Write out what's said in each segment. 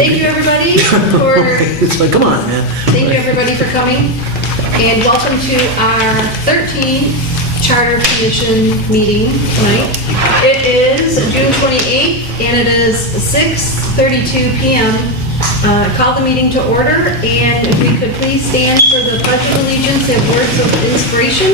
Thank you, everybody, for It's like, come on, man. thank you, everybody, for coming, and welcome to our 13th Charter Commission meeting tonight. It is June 28th, and it is 6:32 p.m. Call the meeting to order, and if we could please stand for the Pledge of Allegiance and words of inspiration.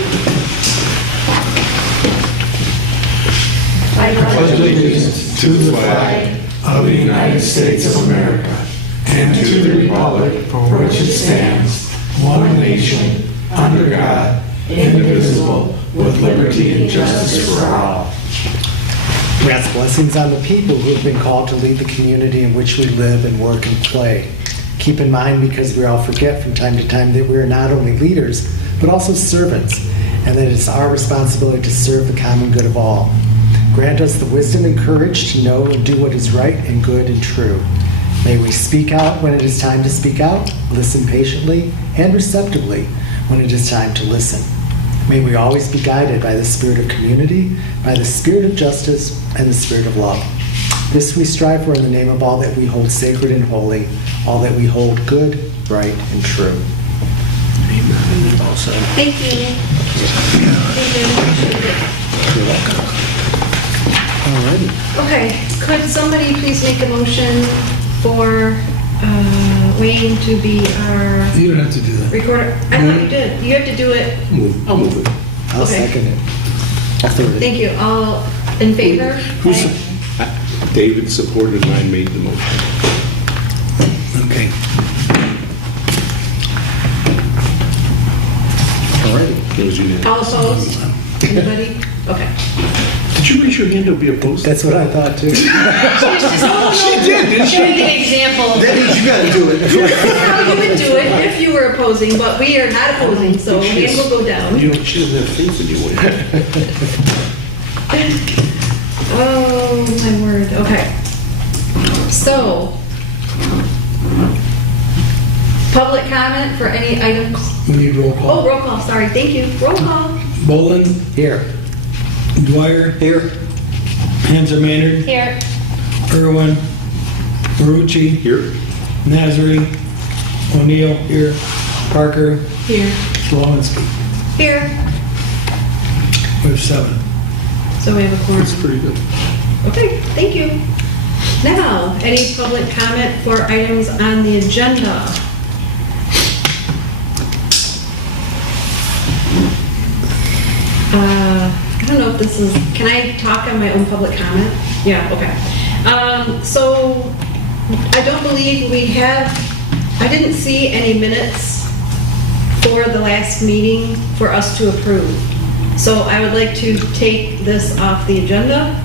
I pledge allegiance to the flag of the United States of America and to the republic for which it stands, one nation, under God, indivisible, with liberty and justice for all. We ask blessings on the people who have been called to lead the community in which we live and work and play. Keep in mind, because we all forget from time to time, that we are not only leaders, but also servants, and that it is our responsibility to serve the common good of all. Grant us the wisdom and courage to know and do what is right and good and true. May we speak out when it is time to speak out, listen patiently and receptively when it is time to listen. May we always be guided by the spirit of community, by the spirit of justice, and the spirit of love. This we strive for in the name of all that we hold sacred and holy, all that we hold good, right, and true. Amen. Also, Thank you. Thank you. you're welcome. Alrighty. Okay, could somebody please make a motion for Wayne to be our You don't have to do that. recorder? I thought you did. You have to do it. I'll move it. I'll Okay. second it. I'll third it. Thank you. All in favor? Who's, Aye. David supported and I made the motion. Okay. Alrighty. It was unanimous. All opposed? Anybody? Okay. Did you raise your hand to be opposed? That's what I thought too. She did, didn't she? An example. That means you gotta do it. This is how you would do it if you were opposing, but we are not opposing, so hand will go down. You know, she doesn't have faith in you, Wayne. Oh, my word. Okay. So, public comment for any items? We need roll Oh, call. roll call, sorry. Thank you. Roll call. Bolin, Here. Dwyer, Here. Hanser Maynard, Here. Irwin, Marucci, Here? Nazary, O'Neill, here, Parker, Here. Slawinski. Here. We have 7. So we have a quorum. That's pretty good. Okay, thank you. Now, any public comment for items on the agenda? I don't know if this is, can I talk on my own public comment? Yeah, okay. So, I don't believe we have, I didn't see any minutes for the last meeting for us to approve. So I would like to take this off the agenda,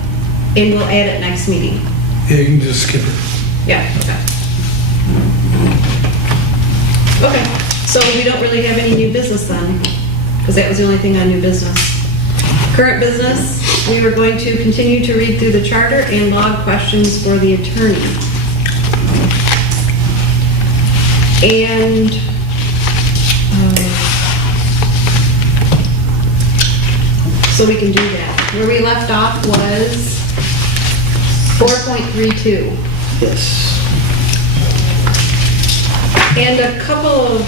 and we'll add it next meeting. Yeah, you can just skip it. Yeah, okay. Okay, so we don't really have any new business then, because that was the only thing on new business. Current business, we were going to continue to read through the charter and log questions for the attorney. And, so we can do that. Where we left off was 4.32. Yes. And a couple of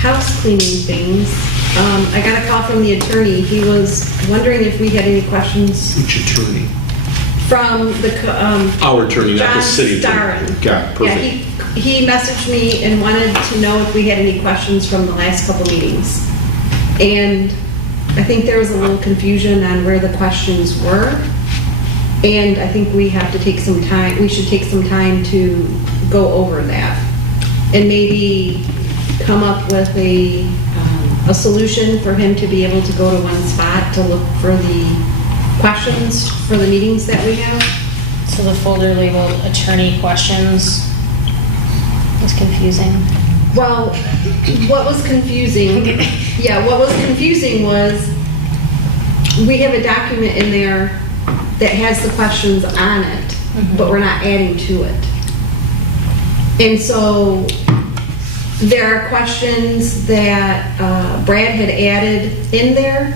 house cleaning things. I got a call from the attorney. He was wondering if we had any questions Which attorney? from the, Our attorney, not the John city attorney. Starren. Got it, Yeah, perfect. he messaged me and wanted to know if we had any questions from the last couple meetings. And I think there was a little confusion on where the questions were. And I think we have to take some time, we should take some time to go over that. And maybe come up with a solution for him to be able to go to one spot to look for the questions for the meetings that we have. So the folder labeled attorney questions was confusing. Well, what was confusing, what was confusing was we have a document in there that has the questions on it, but we're not adding to it. And so there are questions that Brad had added in there,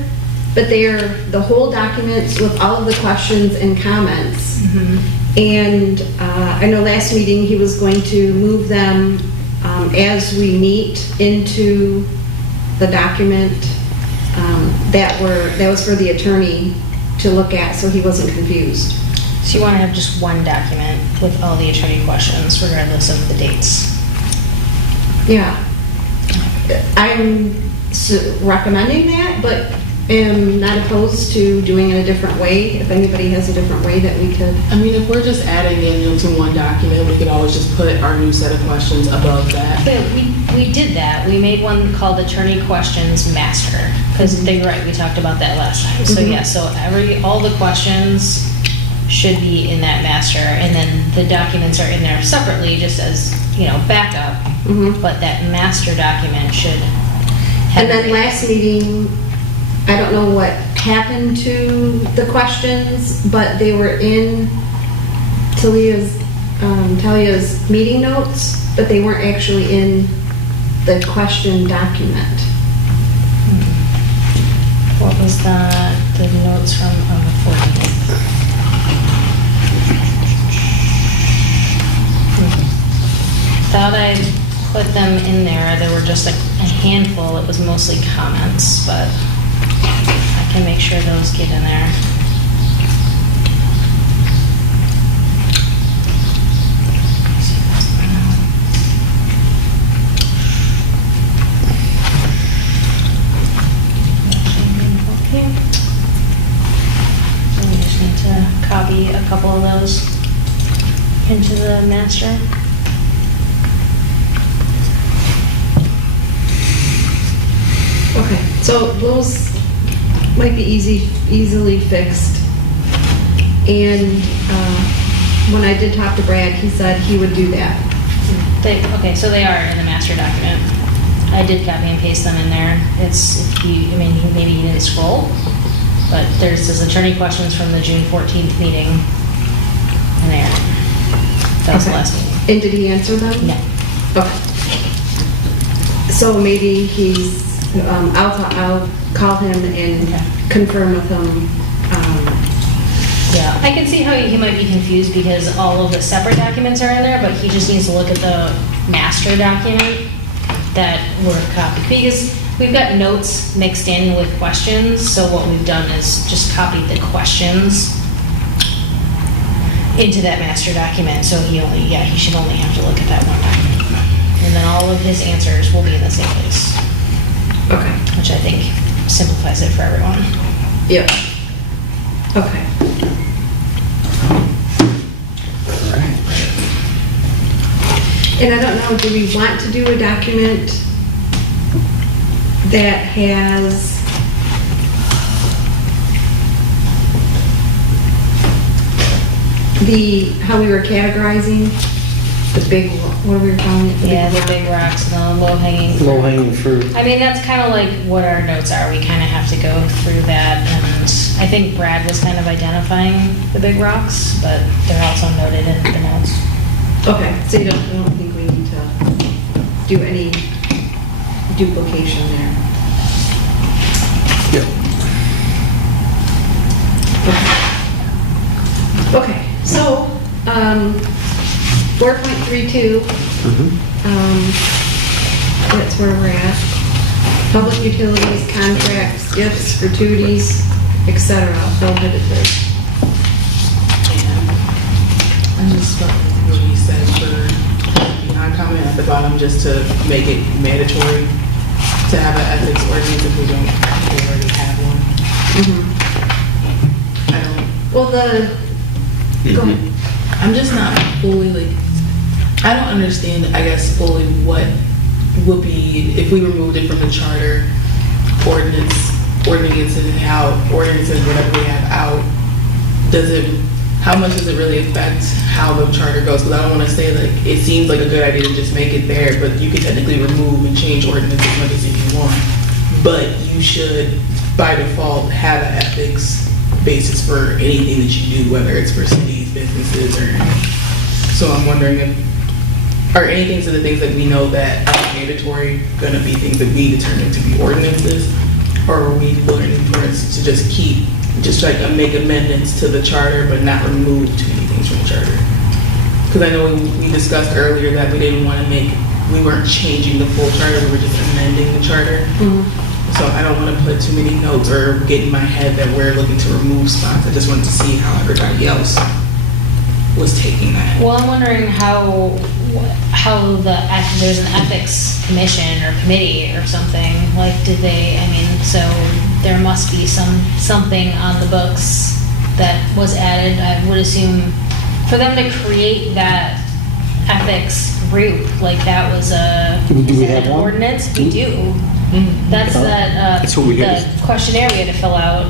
but they are the whole documents with all of the questions and comments. And I know last meeting he was going to move them as we meet into the document that was for the attorney to look at, so he wasn't confused. So you want to have just one document with all the attorney questions regardless of the dates? Yeah. I'm recommending that, but am not opposed to doing it a different way. If anybody has a different way that we could. I mean, if we're just adding it into one document, we could always just put our new set of questions above that. But we did that. We made one called Attorney Questions Master, because you're right, we talked about that last time. So yeah, so all the questions should be in that master, and then the documents are in there separately, just as, backup. But that master document should have. And then last meeting, I don't know what happened to the questions, but they were in Talia's meeting notes, but they weren't actually in the question document. What was the notes from the 14th? Thought I put them in there. There were just a handful. It was mostly comments, but I can make sure those get in there. So we just need to copy a couple of those into the master. Okay, so those might be easily fixed. And when I did talk to Brad, he said he would do that. Okay, so they are in the master document. I did copy and paste them in there. Maybe you didn't scroll, but there's this attorney questions from the June 14th meeting in there. That was the Okay. last meeting. And did he answer them? No. Okay. So maybe I'll call him and Okay. confirm with him. Yeah, I can see how he might be confused because all of the separate documents are in there, but he just needs to look at the master document that were copied. Because we've got notes mixed in with questions, so what we've done is just copied the questions into that master document, so he should only have to look at that one document. And then all of his answers will be in the same place, Okay. which I think simplifies it for everyone. Yep. Okay. All right. And I don't know, do we want to do a document that has how we were categorizing the big, what are we calling it? Yeah, the big rocks and the low-hanging fruit. Low-hanging fruit. I mean, that's kind of like what our notes are. We kind of have to go through that, and I think Brad was kind of identifying the big rocks, but they're also noted in the notes. Okay, so you don't think we need to do any duplication there? Yep. Okay, so, 4.32, that's where we're at. Public utilities, contracts, gifts, gratuities, etc., prohibited. I just felt like what he said for non-comment at the bottom, just to make it mandatory to have an ethics ordinance if we already have one. I don't. Well, go ahead. I'm just not fully I don't understand, I guess, fully what would be, if we removed it from the charter, ordinances and how ordinances, whatever we have out, how much does it really affect how the charter goes? Because I don't want to say it seems like a good idea to just make it there, but you can technically remove and change ordinance as much as if you want. But you should, by default, have an ethics basis for anything that you do, whether it's for cities, businesses, or. So I'm wondering are anything to the things that we know that are mandatory going to be things that we determine to be ordinances, or are we learning for us to just make amendments to the charter but not remove too many things from the charter. Because I know we discussed earlier that we didn't want to we weren't changing the full charter, we were just amending the charter. So I don't want to put too many notes or get in my head that we're looking to remove spots. I just wanted to see how everybody else was taking that. Well, I'm wondering how there's an ethics commission or committee or something, like, so there must be something on the books that was added, I would assume, for them to create that ethics group, like that was Do we is that have an one? ordinance? We do. That's That's what we had. the questionnaire we had to fill out,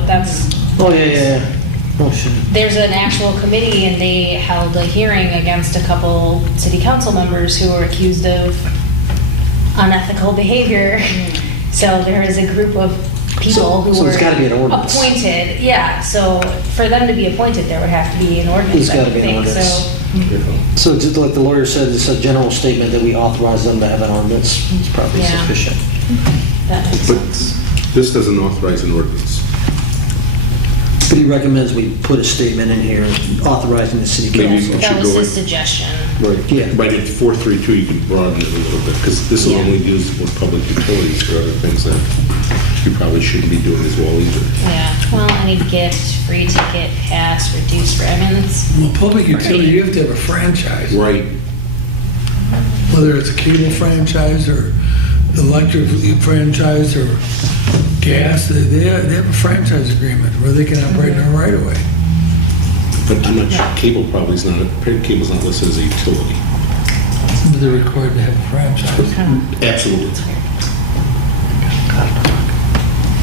Oh, yeah. Oh, shit. there's an actual committee, and they held a hearing against a couple city council members who were accused of unethical behavior. So there is a group of people who So were it's gotta be an ordinance. appointed. Yeah, so for them to be appointed, there would have to be an ordinance, There's I gotta would be an think, ordinance. so. So just like the lawyer said, it's a general statement that we authorize them to have an ordinance. It's probably Yeah. sufficient. That makes But sense. this doesn't authorize an ordinance. But he recommends we put a statement in here authorizing the city Maybe council. we That should was go his in. suggestion. Right. Yeah. But at 432, you can broaden it a little bit, because this is Yeah. only used with public utilities for other things that you probably shouldn't be doing as well either. Yeah, well, any gift, free ticket, pass, reduced, it's, Well, public utility, you have to have a franchise, Right. whether it's a cable franchise or electric franchise or gas, they have a franchise agreement where they can operate in a right of way. But I'm not sure, cable's not listed as a utility. They're required to have a franchise. Absolutely.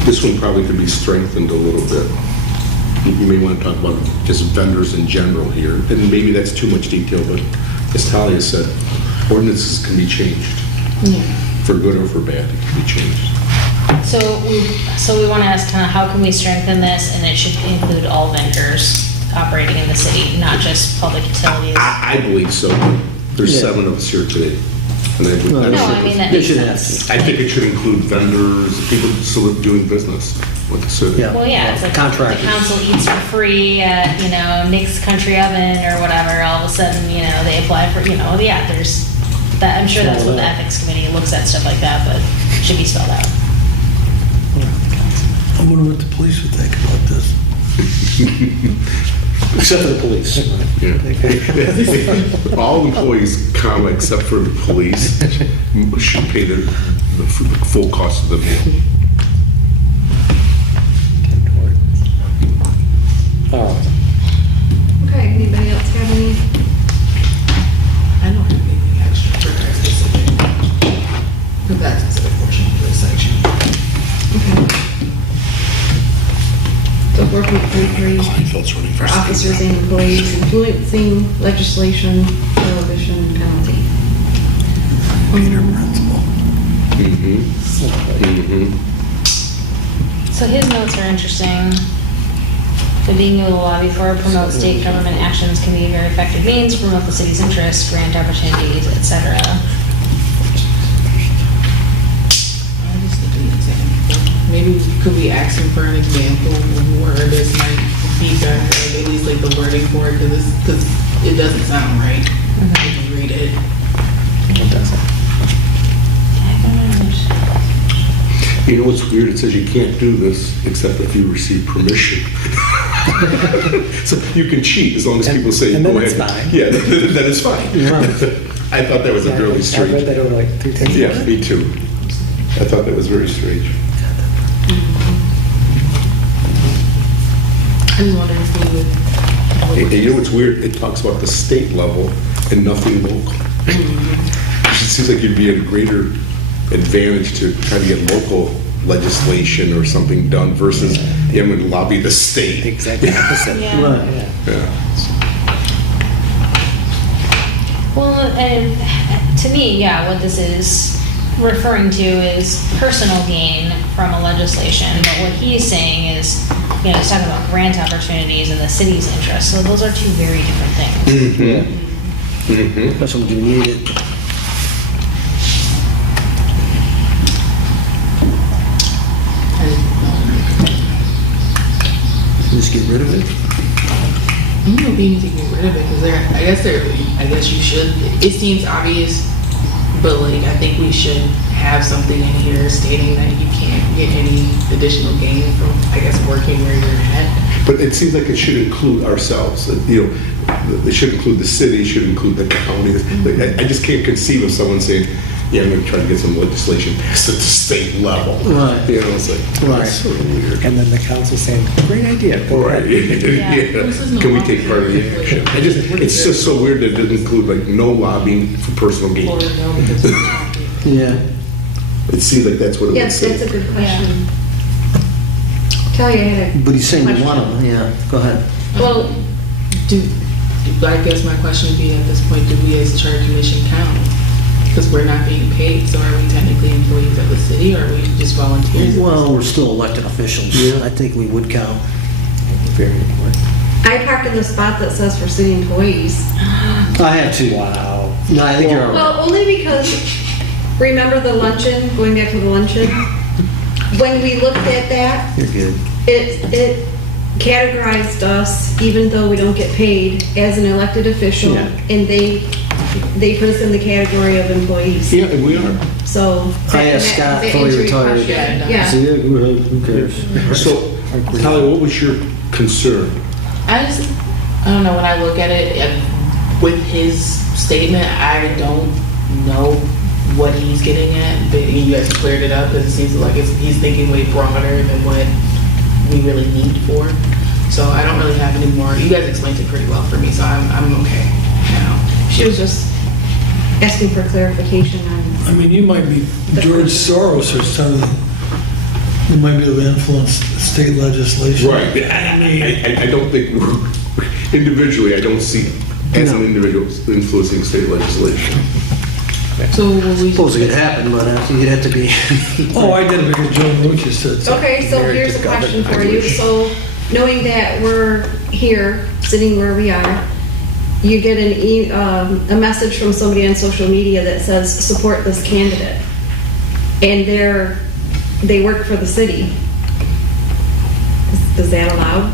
This one probably could be strengthened a little bit. You may want to talk about just vendors in general here, and maybe that's too much detail, but as Talia said, ordinances can be changed. For good or for bad, it can be changed. so we want to ask kind of how can we strengthen this, and it should include all vendors operating in the city, not just public utilities. I believe so. There's Yeah. 7 of us here today. And I would- No, I No, don't I mean, think- that They makes should have sense. I think it should include vendors, people still doing business with the city. Yeah. Well, yeah, it's like the Contractors. council eats for free at, Nick's Country Oven or whatever, all of a sudden, they apply for, there's that, I'm sure that's what the ethics committee looks at, stuff like that, but it should be spelled out. I wonder what the police would think about this. Except for the police. Yeah. All employees, except for the police, should pay the full cost of the meal. Oh, Okay, anybody else have any? I don't have anything extra for that specific. For that specific portion of this section. So 4.33, for officers and employees influencing legislation, prohibition, penalty. Peter principle. So his notes are interesting. The being able to lobby for or promote state government actions can be a very effective means to promote the city's interests, grant opportunities, etc. I just need an example. Maybe could we ask him for an example of where this might be better, like at least like the wording for it, because it doesn't sound right if you read it. You know what's weird? It says you can't do this except if you receive permission. So you can cheat as long as people say, And go then it's ahead. fine. Yeah, that is fine. Right. I thought that was a really I read strange. that over like 3 times. Yeah, me too. I thought that was very strange. I just wonder if we would. And you know what's weird? It talks about the state level and nothing local. It seems like you'd be at a greater advantage to try to get local legislation or something done versus you would lobby the state. Exactly opposite. Yeah. right. Yeah. Well, and to me, yeah, what this is referring to is personal gain from a legislation, but what he's saying is, he's talking about grant opportunities and the city's interests, so those are two very different things. Yeah. Mm-hmm. That's what we need it. Just get rid of it. I don't know if you need to get rid of it, because I guess you should, it seems obvious, but like, I think we should have something in here stating that you can't get any additional gain from, I guess, working where you're at. But it seems like it should include ourselves, you know, it should include the city, it should include the county. Like, I just can't conceive of someone saying, yeah, I'm gonna try to get some legislation passed at the state level. Right. You know, it's like, that's sort of weird. And then the council saying, great idea. Go Right, ahead." yeah. Can we take part of the action? It's just so weird that it doesn't include like no lobbying for personal gain. Or no, because it's not. Yeah. It seems like that's what it would Yes, that's say. a good question. Talia had a But he's saying you want question. them, yeah, go ahead. Well, I guess my question would be, at this point, do we as a charter commission count? Because we're not being paid, so are we technically employees of the city, or are we just volunteers? Well, we're still elected officials. Yeah. I think we would count. Very important. I parked in the spot that says for city employees. I have to. Wow. No, I think you're all right. Well, only because, remember the luncheon, going back to the luncheon? When we looked at that, You're good. it categorized us, even though we don't get paid, as an elected official, Yeah. and they put us in the category of employees. Yeah, and we are. So. I asked Scott, that fully answered your retired. question. Yeah. So, Yeah. yeah, go ahead, who cares? So, Talia, what was your concern? I don't know, when I look at it, with his statement, I don't know what he's getting at, but you guys cleared it up, because it seems like he's thinking way broader than what we really need for. So I don't really have any more, you guys explained it pretty well for me, so I'm okay now. She was just asking for clarification on, I mean, you might be George Soros or something. You might be able to influence state legislation. Right. I don't think, individually, I don't see as an individual influencing state legislation. So will we? Suppose it could happen, but you'd have to be. Oh, I did it because Joe Lucas said so. okay, so Married here's to a question government, for I you. wish. So, knowing that we're here, sitting where we are, you get a message from somebody on social media that says, support this candidate. And they work for the city. Is that allowed?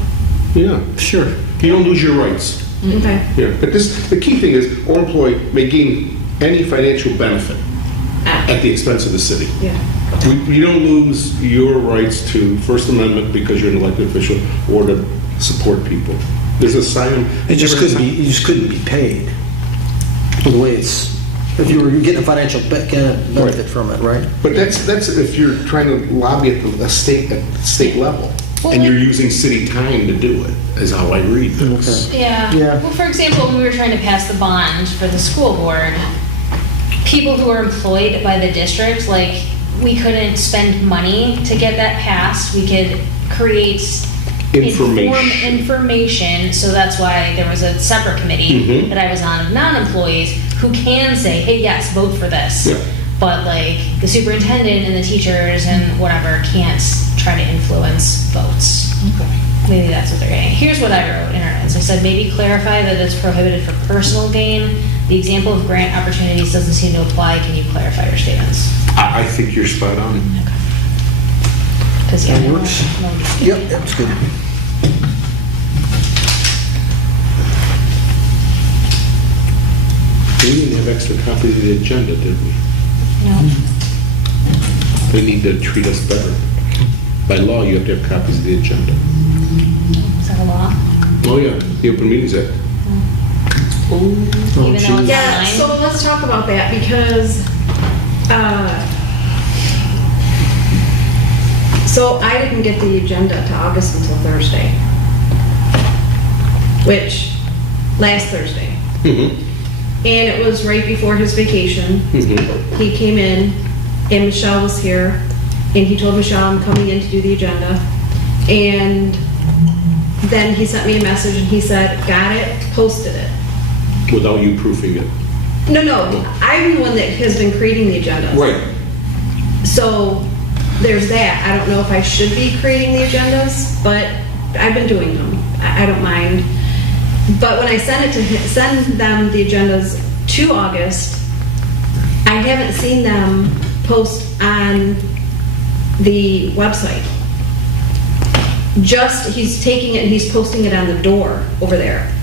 Yeah. Sure. You don't lose your rights. Okay. Yeah, but the key thing is, all employee may gain any financial benefit at the expense of the city. Yeah. You don't lose your rights to First Amendment because you're an elected official or to support people. There's a sign. You just couldn't be paid. The way it's, if you were getting a financial benefit from it, right? But that's if you're trying to lobby at the state level, Well, and you're like- using city time to do it, is how I read this. Okay. Yeah. Yeah. Well, for example, when we were trying to pass the bond for the school board, people who are employed by the district, like, we couldn't spend money to get that passed. We could create information, so that's why there was a separate committee Mhm. that I was on of non-employees who can say, hey, yes, vote for this. Yeah. But like the superintendent and the teachers and whatever can't try to influence votes. Maybe that's what they're getting. Here's what I wrote in our notes. I said, maybe clarify that it's prohibited for personal gain. The example of grant opportunities doesn't seem to apply. Can you clarify your statements? I think you're spot on. Because yeah, That works. Yep, that's good. We didn't have extra copies of the agenda, did we? No. They need to treat us better. By law, you have to have copies of the agenda. Is that a law? Oh, yeah, the Open Meetings Act. Even though it's online? Yeah, so let's talk about that because, so I didn't get the agenda to August until Thursday, which, last Thursday. Mm-hmm. And it was right before his vacation. Mm-hmm. He came in and Michelle was here and he told Michelle I'm coming in to do the agenda. And then he sent me a message and he said, got it, posted it. Without you proofing it. No, I'm the one that has been creating the agenda. Right. So there's that. I don't know if I should be creating the agendas, but I've been doing them. I don't mind. But when I send them the agendas to August, I haven't seen them post on the website. Just, he's taking it and he's posting it on the door over there.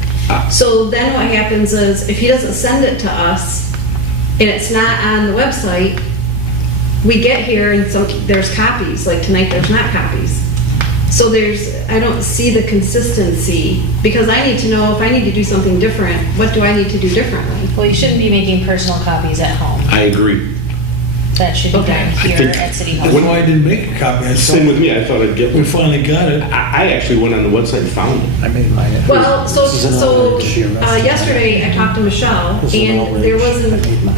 So then what happens is, if he doesn't send it to us, and it's not on the website, we get here and there's copies, like tonight there's not copies. So I don't see the consistency, because I need to know if I need to do something different, what do I need to do differently? Well, you shouldn't be making personal copies at home. I agree. That should be Okay. done here think- at City Hall. That's why I didn't make a copy. I Same saw, with me, I thought I'd get we one. finally got it. I actually went on the website and found it. I made mine. Well, This is an outrage. yesterday I talked to Michelle, This is an and outrage.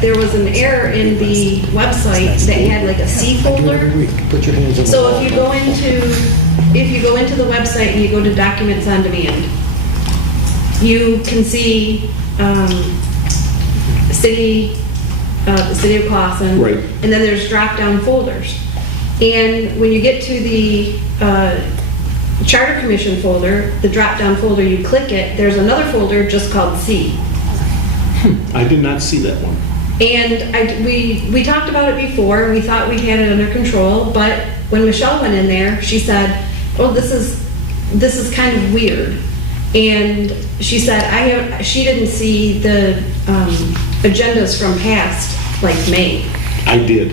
there was an error in the website that had like a C I do it folder. every week. Put your hands on the So wall. if you go into the website and you go to Documents on Demand, you can see the city of Clausen. Right. And then there's drop-down folders. And when you get to the Charter Commission folder, the drop-down folder, you click it, there's another folder just called C. I did not see that one. And we talked about it before, and we thought we had it under control, but when Michelle went in there, she said, oh, this is kind of weird. And she said, she didn't see the agendas from past, like May. I did.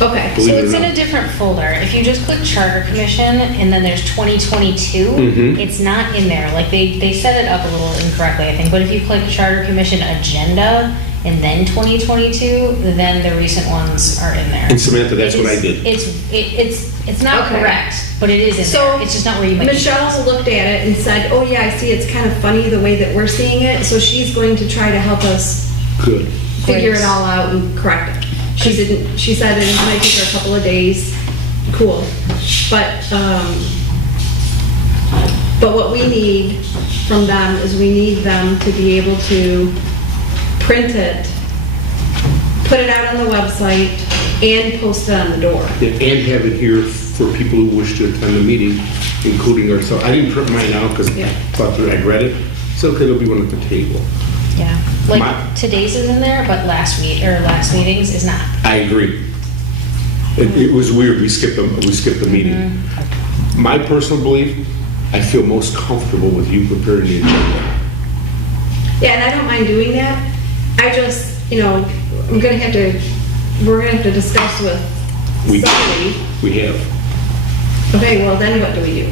Okay. Believe So it or it's in not. a different folder. If you just click Charter Commission and then there's 2022, Mhm. it's not in there. Like they set it up a little incorrectly, I think. But if you click Charter Commission Agenda and then 2022, then the recent ones are in there. And Samantha, that's what I did. It's not Okay. correct, but it is in So there. It's just not where you make Michelle looked at it and said, oh yeah, I see it's kind of funny the way that we're seeing it, so she's going to try to help us Good. figure it all out and correct it. She said it might take her a couple of days. Cool. But what we need from them is we need them to be able to print it, put it out on the website, and post it on the door. And have it here for people who wish to attend the meeting, including ourselves. I didn't print mine out because I Yeah. thought that I'd read it. So, okay, there'll be one at the table. Yeah. My- Like today's is in there, but last meeting's is not. I agree. It was weird, we skipped the meeting. My personal belief, I feel most comfortable with you preparing the agenda. Yeah, and I don't mind doing that. I just, we're gonna have to discuss with We- somebody. We have. Okay, well, then what do we do?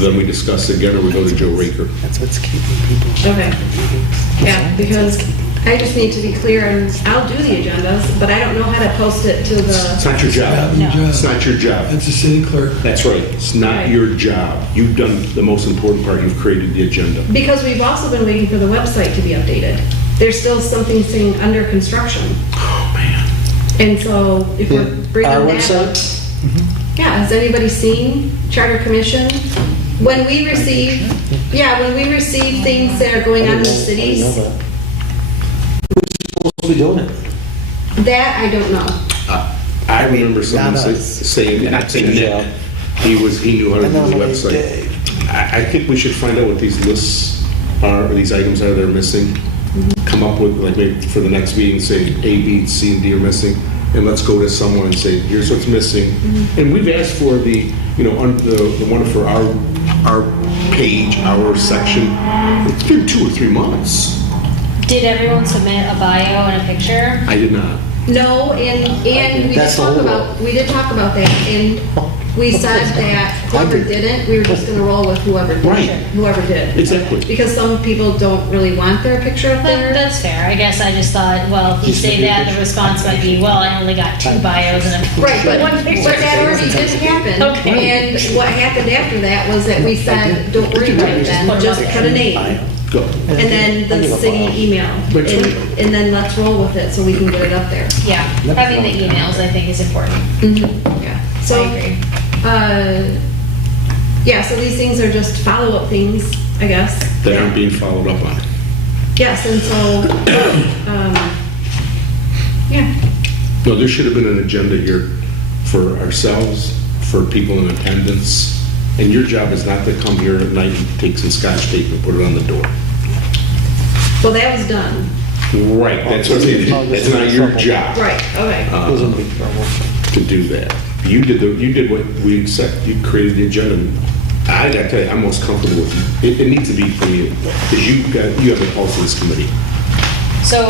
Then we discuss again, or we go to Joe Raker. That's what's keeping people. Okay. Yeah, because I just need to be clear, and I'll do the agendas, but I don't know how to post it to It's the, not your job. No. It's not your job. It's a city clerk. That's right. It's not Right. your job. You've done the most important part. You've created the agenda. because we've also been waiting for the website to be updated. There's still something saying under construction. Oh, man. And so if we're bringing Our that up. website? Yeah, has anybody seen Charter Commission? When we receive things that are going on in the cities, Who's supposed to be doing it? that I don't know. I remember someone not us. saying, not saying Yeah. that, he knew how to And do then the when website. they- I think we should find out what these lists are, or these items are that are missing. Come up with, like, maybe for the next meeting, say A, B, C, and D are missing, and let's go to someone and say, here's what's missing. And we've asked for the one for our page, our section. It's been 2 or 3 months. Did everyone submit a bio and a picture? I did not. No, and we That's did the whole talk about that, and we said that whoever didn't, we were just gonna roll with whoever did. Right. Whoever did. Exactly. Because some people don't really want their picture up there. That's fair. I guess I just thought, well, if you say that, the response might be, well, I only got 2 bios and a Right, but one picture. that already did happen. Okay. And what happened after that was that we said, don't worry about it then, just put a name. Go. And then the city email. That's right. And then let's roll with it so we can get it up there. Yeah, having the emails, I think, is important. Yeah. So, I agree. yeah, so these things are just follow-up things, I guess. That aren't being followed up on. Yes, and so, yeah. No, there should have been an agenda here for ourselves, for people in attendance, and your job is not to come here at night and take some scotch tape and put it on the door. Well, that was done. Right, that's what I'm saying, that's not your job Right, okay. Who's in big trouble? to do that. You did what we accept, you created the agenda, I gotta tell you, I'm most comfortable with it. It needs to be from you, because you have the pulse of this committee. So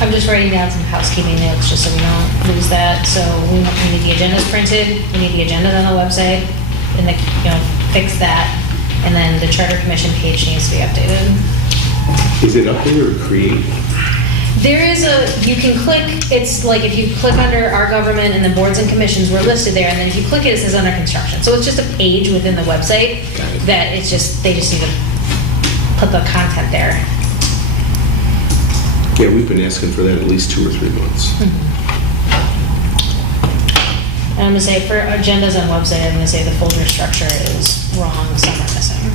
I'm just writing down some housekeeping notes, just so we don't lose that. So we need the agendas printed, we need the agenda on the website, and fix that. And then the charter commission page needs to be updated. Is it up there or create? There is you can click, it's like if you click under our government and the boards and commissions, we're listed there, and then if you click it, it says under construction. So it's just a page within the website that they just need to put the content there. Yeah, we've been asking for that at least 2 or 3 months. And I'm gonna say for agendas on website, I'm gonna say the folder structure is wrong, some are missing.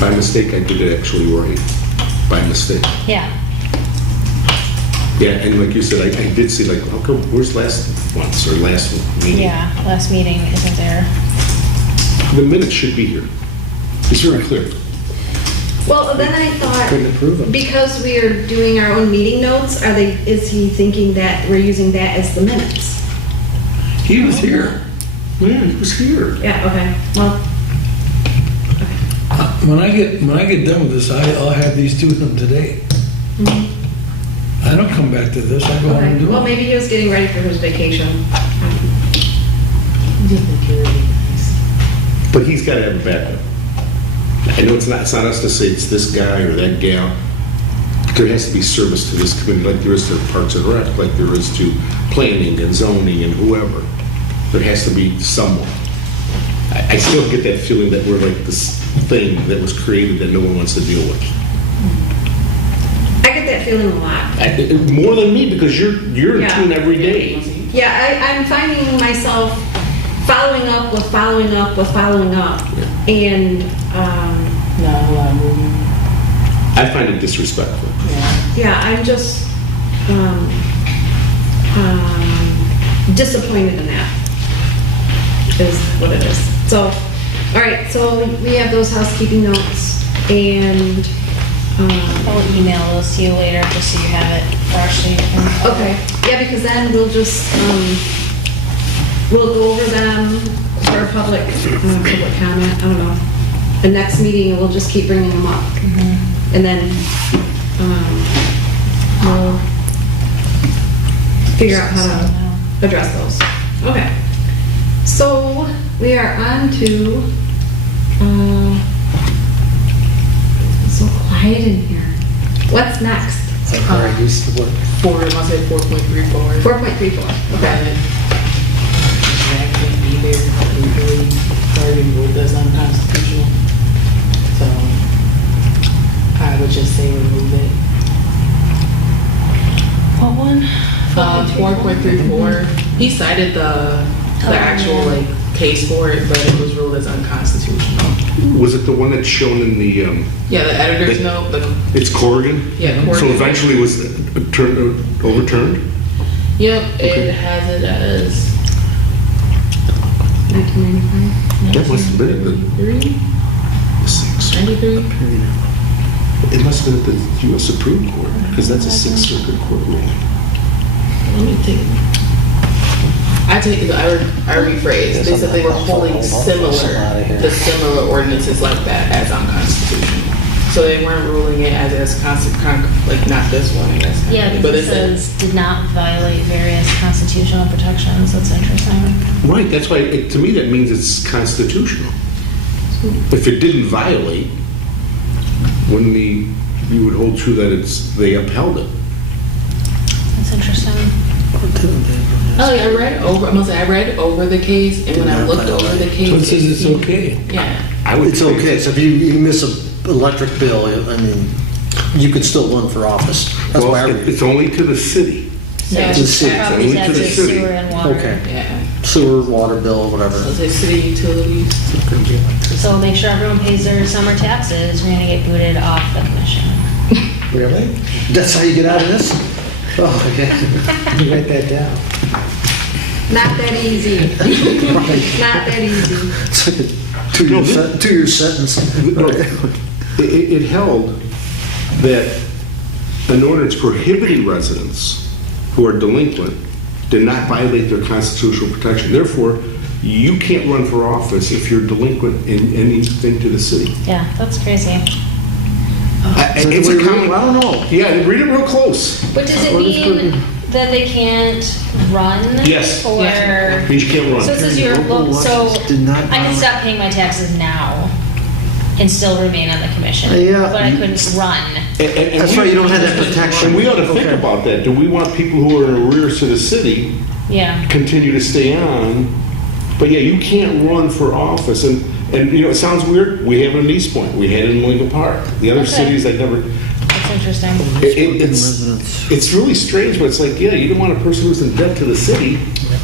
By mistake, I did it actually right. By mistake. Yeah. Yeah, and like you said, I did see, like, how come, where's last month's or last meeting? Yeah, last meeting isn't there. The minutes should be here. It's very clear. Well, then I Couldn't approve thought, them. because we are doing our own meeting notes, is he thinking that we're using that as the minutes? He was here. Yeah, he was here. Yeah, okay, well, When I get done with this, I'll have these 2 of them today. I don't come back to this, I go home and okay. do Well, it. maybe he was getting ready for his vacation. But he's got to have a backup. I know it's not us to say it's this guy or that gal. There has to be service to this community, like there is to Parks and Rec, like there is to planning and zoning and whoever. There has to be someone. I still get that feeling that we're like this thing that was created that no one wants to deal with. I get that feeling a lot. More than me, because you're in Yeah. tune every day. Yeah, I'm finding myself following up with following up with following up. And, Not a lot of movement. I find it disrespectful. yeah, I'm just disappointed in that, is what it is. So, all right, so we have those housekeeping notes, and, I'll email those to you later, just so you have it fresh, so you can. okay, yeah, because then we'll just, we'll go over them for public comment, I don't know. The next meeting, we'll just keep bringing them up. And then, we'll figure out how to address those. Okay. So, we are on to, it's so quiet in here. What's next? That's where I used to work. 4.34. 4.34, okay. That can't be there legally, starting rule that's unconstitutional. So I would just say remove it. What one? 4.34. He cited the actual like case for it, but it was ruled as unconstitutional. Was it the one that's shown in the, Yeah, the editor's note. it's Corrigan? Yeah, So Corrigan. eventually was overturned? Yep, it has it as 1995? That must have been at the 93. It must have been at the U.S. Supreme Court, because that's a Sixth Circuit court ruling. Let me take. I rephrased. They said they were holding the similar ordinances like that as unconstitutional. So they weren't ruling it as like not this one, I guess. Yeah, but because it it says did not violate various constitutional protections. That's interesting. Right, that's why, to me, that means it's constitutional. If it didn't violate, wouldn't you would hold true that they upheld it? That's interesting. Oh, yeah, I read over the case, and when I looked over the case, So it says it's okay. Yeah. I would It's say- okay, so if you miss an electric bill, I mean, you could still run for office. That's Well, why I read it's only to the city. Yeah, To the city. Properties only to that the say city. sewer and water. Okay. Yeah. Sewer, water bill, whatever. So it's city utilities. So make sure everyone pays their summer taxes. We're gonna get booted off the commission. Really? That's how you get out of this? Oh, okay. You write that down. Not that easy. Not that easy. It's like a two-year sentence. It held that an ordinance prohibiting residents who are delinquent did not violate their constitutional protection. Therefore, you can't run for office if you're delinquent in anything to the city. Yeah, that's crazy. It's a common, I don't know. yeah, read it real close. But does it What is mean that they can't run? Yes. Or? Means you can't run. So it says you're, Local so elections did not I can violate- stop paying my taxes now and still remain on the commission. Yeah. But I couldn't run. And That's we- right, you don't have that protection. And we ought to think Okay. about that. Do we want people who are in arrears to the city Yeah. continue to stay on? But yeah, you can't run for office. And you know, it sounds weird. We have it in East Point. We had it in Lincoln Park. The other Okay. cities, I never. That's interesting. Residents. It's really strange, but it's like, yeah, you don't want a person who's in debt to the city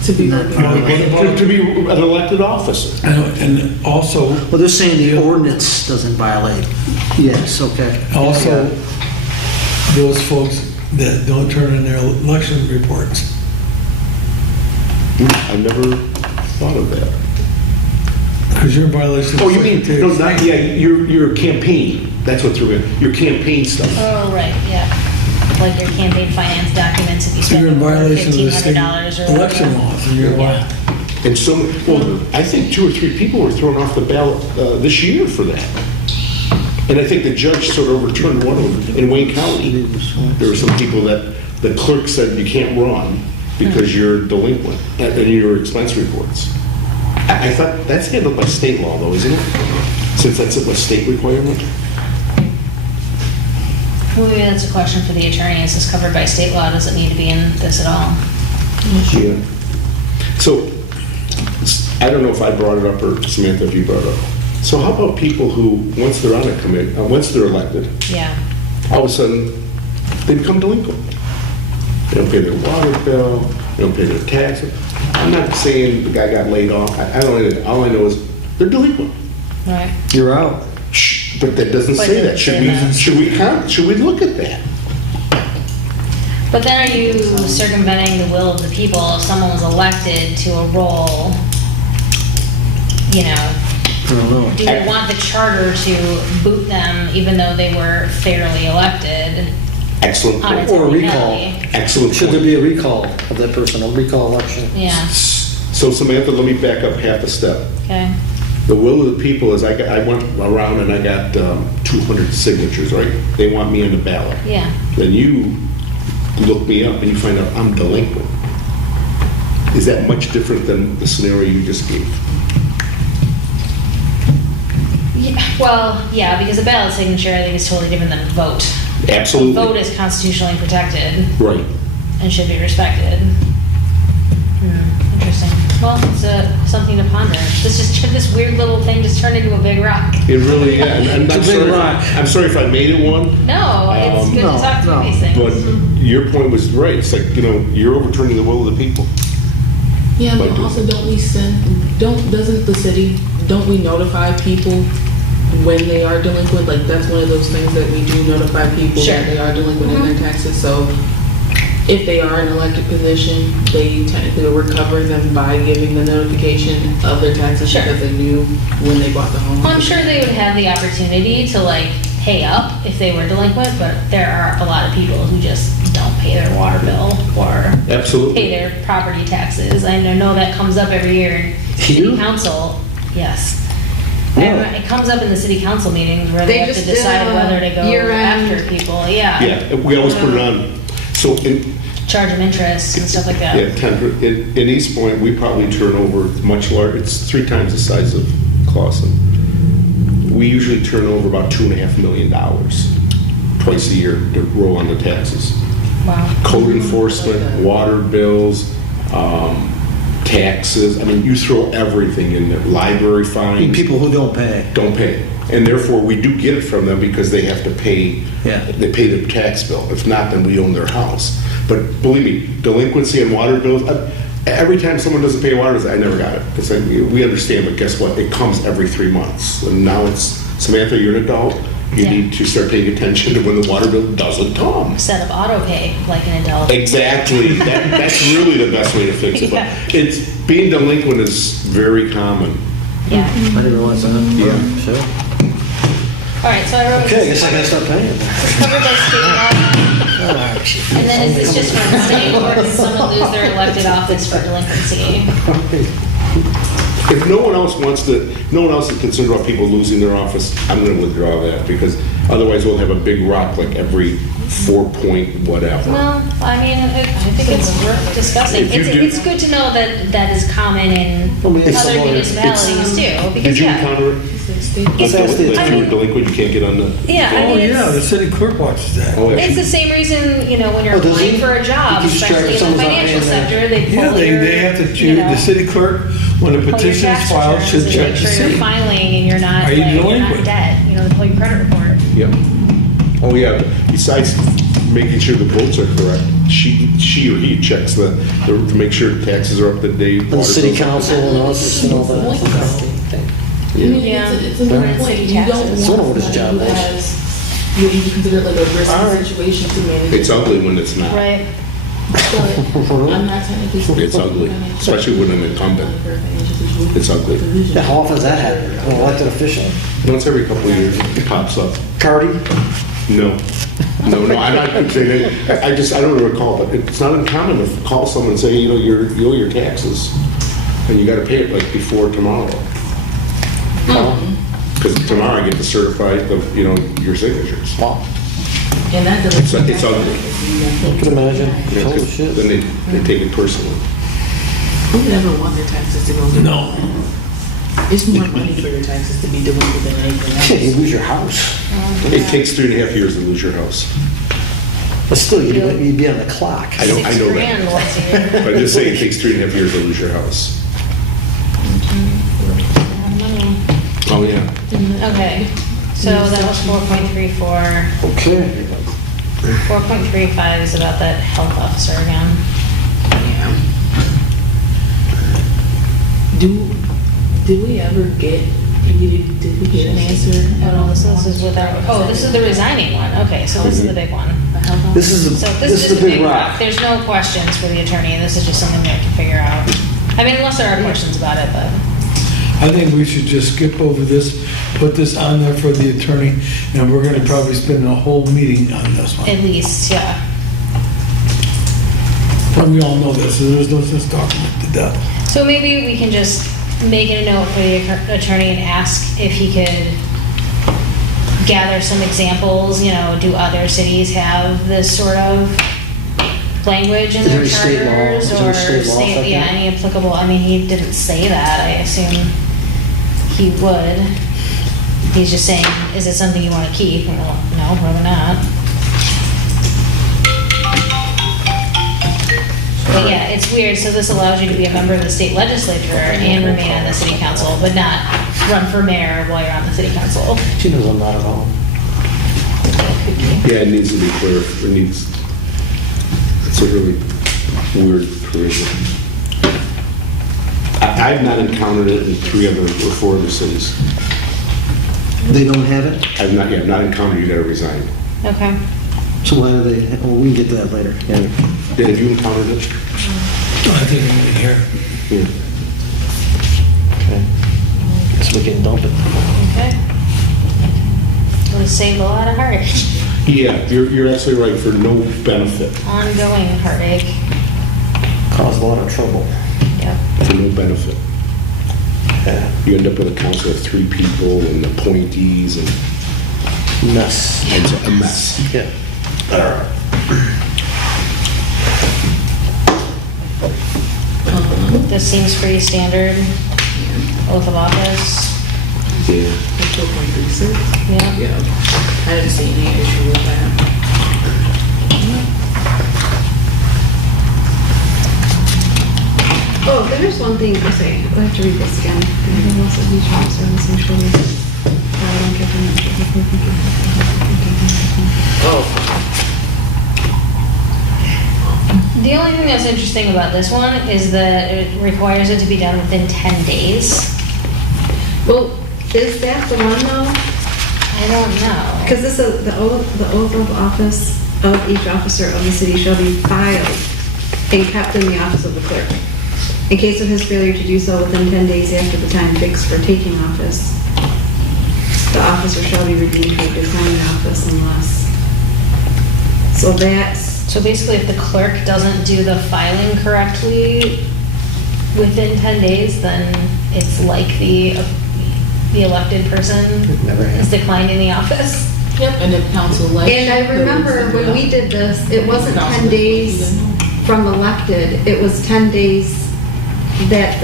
To be Not- to be an elected officer. I know, and also, Well, they're saying the ordinance doesn't violate. Yes, okay. also, those folks that don't turn in their election reports. I never thought of that. Because you're in violation of. Oh, you mean, no, Secretary of not, yeah, your campaign. That's what threw in. Your campaign stuff. Oh, right, yeah. Like your campaign finance documents, if you So spend you're in over violation of the $1,500 state or whatever. election laws, and you're Yeah. And so, well, I think 2 or 3 people were thrown off the ballot this year for that. And I think the judge sort of overturned one of them in Wayne County. There were some people that the clerk said you can't run because you're delinquent in your expense reports. I thought that's handled by state law though, isn't it? Since that's a state requirement? Well, maybe that's a question for the attorney. Is this covered by state law? Does it need to be in this at all? Yeah. So, I don't know if I brought it up or Samantha, if you brought it up. So how about people who, once they're on a committee, once they're elected, Yeah. all of a sudden, they become delinquent. They don't pay their water bill, they don't pay their taxes. I'm not saying the guy got laid off, I don't, all I know is they're delinquent. Right. You're out. Shh, but that doesn't But say it that. doesn't say that. Should we look at that? But then are you circumventing the will of the people if someone was elected to a role? You know, I don't know. do you want the charter to boot them even though they were fairly elected Excellent on a point. Or a recall. technicality? Excellent Should there point. be a recall of that person, a recall election? Yeah, So Samantha, let me back up half a step. okay. The will of the people is, I went around and I got 200 signatures, right? They want me on the ballot. Yeah. Then you look me up and you find out I'm delinquent. Is that much different than the scenario you just gave? Well, yeah, because a ballot signature I think is totally different than a vote. A Absolutely. vote is constitutionally protected Right. and should be respected. Interesting. Well, it's something to ponder. This weird little thing just turned into a big rock. It really, yeah. And I'm It's a big sorry, rock. I'm sorry if I made it one, No, it's good no, to talk through no, these things. but your point was right. It's like, you're overturning the will of the people. Yeah, but Like- also don't we notify people when they are delinquent? Like, that's one of those things that we do notify people Sure. that they are delinquent in their taxes. So if they are in an elected position, they technically will recover them by giving the notification of their taxes Sure. because they knew when they bought the home. Well, I'm sure they would have the opportunity to like pay up if they were delinquent, but there are a lot of people who just don't pay their water bill or Absolutely. pay their property taxes. I know that comes up every year in city Here? council. Yes. Yeah. It comes up in the city council meetings where They they have to just did decide a whether to go year-end- after people. Yeah. Yeah, we always put it on. So Charge them interest and stuff like that. yeah, in East Point, we probably turn over much larger, it's 3 times the size of Clawson. We usually turn over about $2.5 million twice a year to roll on the taxes. Wow. Code enforcement, water bills, taxes, I mean, you throw everything in there, library I mean, fines. people who don't pay. Don't pay. And therefore, we do get it from them because they have to pay, Yeah. they pay their tax bill. If not, then we own their house. But believe me, delinquency and water bills, every time someone doesn't pay water, I never got it. It's like, we understand, but guess what? It comes every 3 months. And now it's, Samantha, you're an adult. You Yeah. need to start paying attention to when the water bill doesn't come. Set up auto pay like an adult. Exactly. That's really the best way to fix it. But Yeah. it's, being delinquent is very common. Yeah. I didn't realize that. Yeah. Sure. All right, so I wrote Okay, I guess I gotta start paying. covered by state law. And then is this just from the state or can someone lose their elected office for delinquency? If no one else wants to, no one else is concerned about people losing their office, I'm going to withdraw that, because otherwise we'll have a big rock like every 4 point whatever. Well, I mean, I think it's worth discussing. If you do- It's good to know that that is common in Well, maybe it's other similar. municipalities too, Did because you yeah. encounter it? Let's ask the Like I you were mean- delinquent, you can't get on the... Yeah, I Oh, mean, yeah, the it's, city clerk watches that. Oh, yeah. it's the same reason, you know, when you're Oh, does applying he? for a job, You can just check especially if in the someone's not financial paying their- sector, they Yeah, pull your, they have to, you know, the city clerk, when a pull your petition is tax filed, returns should and check make to sure see. you're filing and you're not, Are you like, you're not in delinquent? debt, you know, they pull your credit report. Yep. Oh, yeah, besides making sure the votes are correct, she or he checks to make sure taxes are up to date. And the water city bills are up to council and all this and all that. Yeah. It's a good point. You don't Taxes. I don't know want what his job somebody who is. has, what you consider like a Alright. risky situation to manage. It's ugly when it's not. Right. But I'm not technically. It's ugly, especially when I'm incumbent. It's ugly. Yeah, how often does that happen? An elected official? Once every couple of years, it pops up. Cardi? No. No, I'm not saying that. I don't recall, but it's not uncommon to call someone and say, you know, you owe your taxes, and you gotta pay it like before tomorrow. Because tomorrow I get to certify your signatures. Wow. And that doesn't. It's ugly. I can imagine. You know, Holy 'cause shit. then they take it personally. Who would ever want their taxes to go? No. It's more money for your taxes to be delinquent than anything You else. lose your house. It takes 3.5 years to lose your house. But still, you'd be on the clock. I know that. $6,000 once a year. But I'm just saying it takes 3.5 years to lose your house. Oh, yeah. Okay, so that was 4.34. Okay. 4.35 is about that health officer again. Did we ever get, did we get an answer? Oh, no, this is without, oh, this is the resigning one. Okay, so this is the big one. This is, So this is the big rock. There's no questions for the attorney, and this is just something we have to figure out. I mean, unless there are questions about it, but. I think we should just skip over this, put this on there for the attorney, and we're gonna probably spend a whole meeting on this one. At least, yeah. But we all know this, so there's no sense talking it to death. So maybe we can just make it a note for the attorney and ask if he could gather some examples, you know, do other cities have this sort of language in Is there their any state law? charters? Is there Or state law state, like yeah, that? any applicable, I mean, he didn't say that, I assume he would. He's just saying, is it something you want to keep? Well, no, probably not. But yeah, it's weird, so this allows you to be a member of the state legislature and remain on the city council, but not run for mayor while you're on the city council. She knows I'm not at all. Yeah, it needs to be clear. It's a really weird provision. I've not encountered it in 3 other or 4 other cities. They don't have it? I've not encountered you gotta resign. Okay. So why do they, well, we can get to that later. Yeah. Dan, have you encountered it? I think I'm gonna hear. Yeah. Okay. Guess we can dump it. Okay. Would save a lot of heartache, Yeah, you're absolutely right, for no benefit, ongoing heartache. Cause a lot of trouble. Yep. for no benefit. Yeah. You end up with a council of 3 people and appointees and Mess. it's a mess. Yeah. This seems pretty standard. Oath of office. Yeah. 4.36? Yeah. Yeah. I didn't see any issue with that. Oh, there's one thing, I say, I have to read this again. Anything else that needs to be service and service? The only thing that's interesting about this one is that it requires it to be done within 10 days. Well, is that the one though? I don't know. Because this is, the oath of office of each officer of the city shall be filed and kept in the office of the clerk. In case of his failure to do so within 10 days after the time fixed for taking office, the officer shall be redeemed from declining office unless. So that's, So basically, if the clerk doesn't do the filing correctly within 10 days, then it's like the elected person It never is happened. declining the office. Yep, and if council election. And I remember when we did this, it wasn't 10 days from elected, it was 10 days that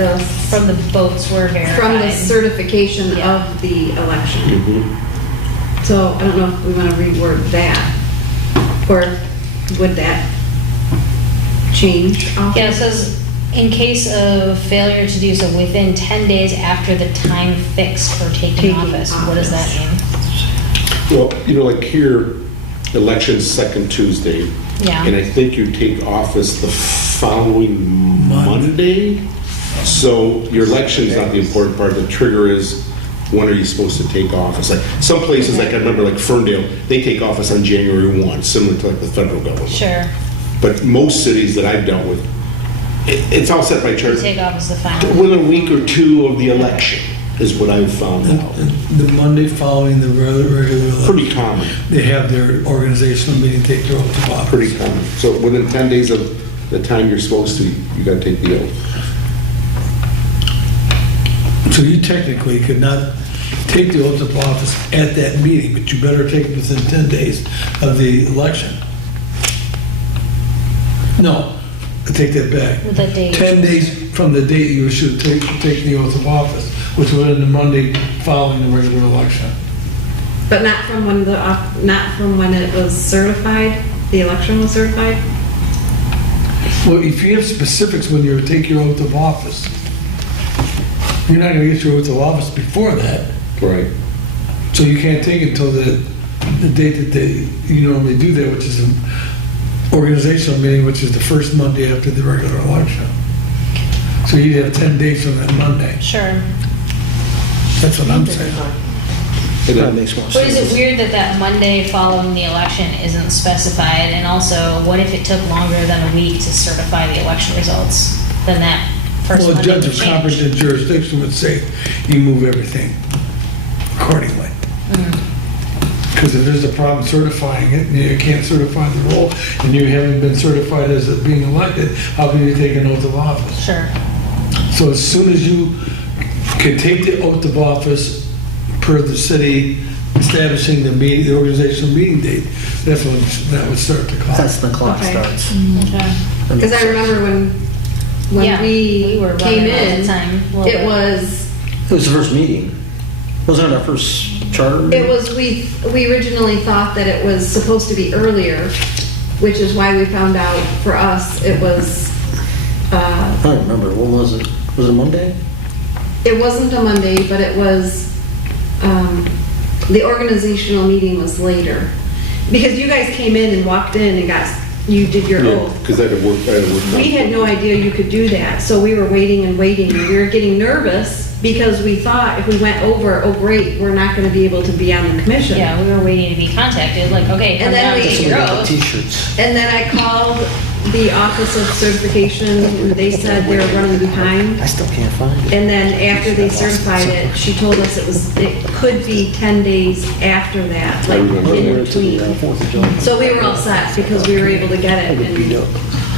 From the votes were verified. from the certification Yeah. of the election. Mhm. So I don't know if we want to reword that, or would that change? often? Yeah, it says, in case of failure to do so within 10 days after the time fixed for taking Taking office. What does that office. mean? Well, like here, election's second Tuesday. Yeah. And I think you take office the following Monday. So your election's not the important part. The trigger is, when are you supposed to take office? Like, some places, like I remember like Ferndale, they take office on January 1, similar to like the federal government. Sure. But most cities that I've dealt with, it's all set by You charter. take office the final. Within a week or two of the election is what I've found out. The Monday following the regular election, Pretty common, they have their organizational meeting, take their oath of office. pretty common. So within 10 days of the time you're supposed to, you gotta take the oath. So you technically could not take the oath of office at that meeting, but you better take it within 10 days of the election. No, I take that back. With that date. 10 days from the date you should take the oath of office, which would have been the Monday following the regular election. But not from when not from when it was certified, the election was certified? Well, if you have specifics when you take your oath of office, you're not gonna get your oath of office before that. Right. So you can't take it until the date that you normally do that, which is an organizational meeting, which is the first Monday after the regular election. So you have 10 days from that Monday. Sure. That's what I'm saying. And That then- makes more But is it sense. weird that that Monday following the election isn't specified? And also, what if it took longer than a week to certify the election results? Then that first Well, a Monday judge would of change. competent jurisdiction would say, you move everything accordingly. Because if there's a problem certifying it, and you can't certify the roll, and you haven't been certified as it being elected, how can you take an oath of office? Sure. So as soon as you can take the oath of office per the city establishing the meeting, the organizational meeting date, that's when that would start the clock. That's the clock Okay. starts. Okay. Because I remember when Yeah, we were came running all the in, time. a little it bit. was, It was the first meeting. Wasn't it our first charter? it was, we originally thought that it was supposed to be earlier, which is why we found out for us, it was, I don't remember. What was it? Was it Monday? it wasn't a Monday, but it was, the organizational meeting was later. Because you guys came in and walked in and you did your Yeah, oath. because I had to work. We had no idea you could do that, so we were waiting and waiting, and we were getting nervous because we thought if we went over, oh great, we're not gonna be able to be on the commission. Yeah, we were waiting to be contacted, like, okay, come And then down, we- take Somebody your got the oath. t-shirts. And then I called the Office of Certification, and they said they were running behind. I still can't find it. And then after they certified it, she told us it could be 10 days after that, like remember in We're to the between. 4th of July. So we were all set because we were able to get it. Beat And up.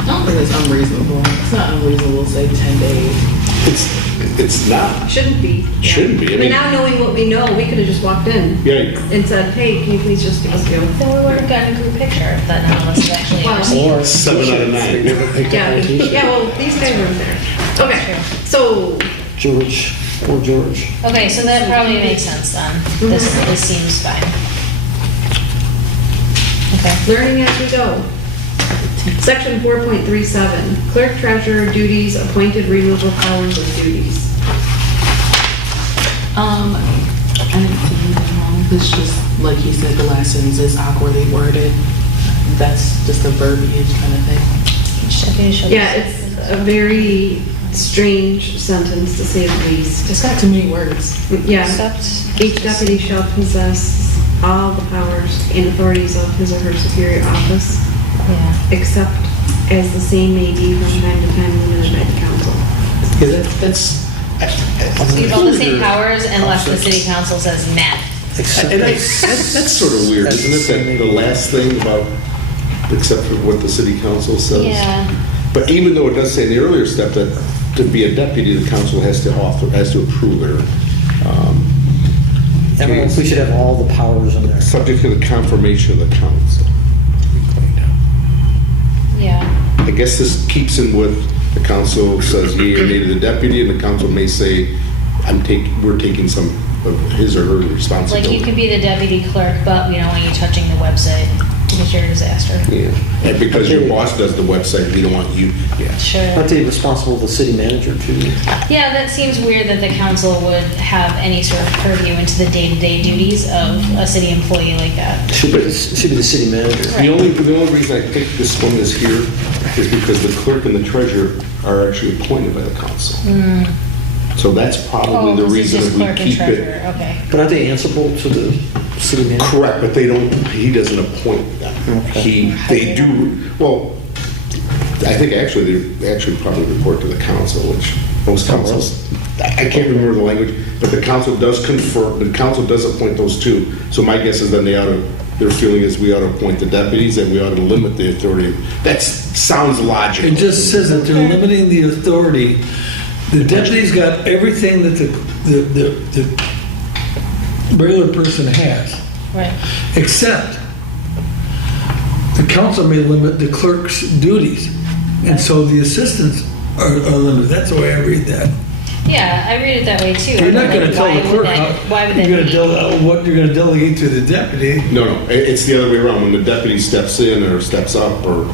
I don't think it's unreasonable. It's not unreasonable to say 10 days. It's not. shouldn't be. Shouldn't be. I But mean, now knowing what we know, we could have just walked in yeah, and said, hey, can you please just give us your oath? Then we would have gotten a group picture that none of us had actually Wow. ever seen. Or 7 out of 9. They never picked up Yeah, my t-shirt. yeah, well, these guys weren't there. Okay, so, George, poor George. Okay, so that probably makes sense then. This seems fine. Okay. learning as we go. Section 4.37, clerk treasurer duties, appointed removal powers of duties. I didn't see anything wrong. It's just, like you said, the last sentence is awkwardly worded. That's just a verbiage kind of thing. Each deputy shall. Yeah, it's a very strange sentence to say the least. It's got too many words. Yeah, Except. each deputy shall possess all the powers and authorities of his or her superior office, Yeah. except as the same may be from time to time limited by the council. Yeah, that's. So you have all the same powers unless the city council says nah. Except And it's- that's sort of weird, That's isn't it? That the last thing about, except for what the city council says. Yeah. But even though it does say in the earlier step that to be a deputy, the council has to approve it. I don't know if we should have all the powers in there. Subject to the confirmation of the council. Yeah. I guess this keeps in with, the council says yea or nay to the deputy, and the council may say, we're taking some of his or her Like responsibility. you could be the deputy clerk, but we don't want you touching the website because you're a disaster. Yeah, and because your boss does the website, we don't want you, yeah. Sure. Aren't they responsible, the city manager, too? Yeah, that seems weird that the council would have any sort of purview into the day-to-day duties of a city employee like that. Should be the city manager. The only reason I think this one is here is because the clerk and the treasurer are actually appointed by the council. So that's probably the Oh, this is reason just that we clerk and keep it. treasurer, okay. But aren't they answerable to the city manager? Correct, but he doesn't appoint them. They do, well, I think actually, they actually probably report to the council, which most councils, I can't remember the language, but the council does confirm, the council does appoint those two. So my guess is then their feeling is we ought to appoint the deputies and we ought to limit the authority. That sounds logical. It just says that they're limiting the authority. The deputy's got everything that the regular person has, Right. except the council may limit the clerk's duties, and so the assistants are limited. That's the way I read that. Yeah, I read it that way too. You're not going to tell Why the would clerk that- Why would that you're going be? to what you're going to delegate to the deputy. No, it's the other way around. When the deputy steps in or steps up, or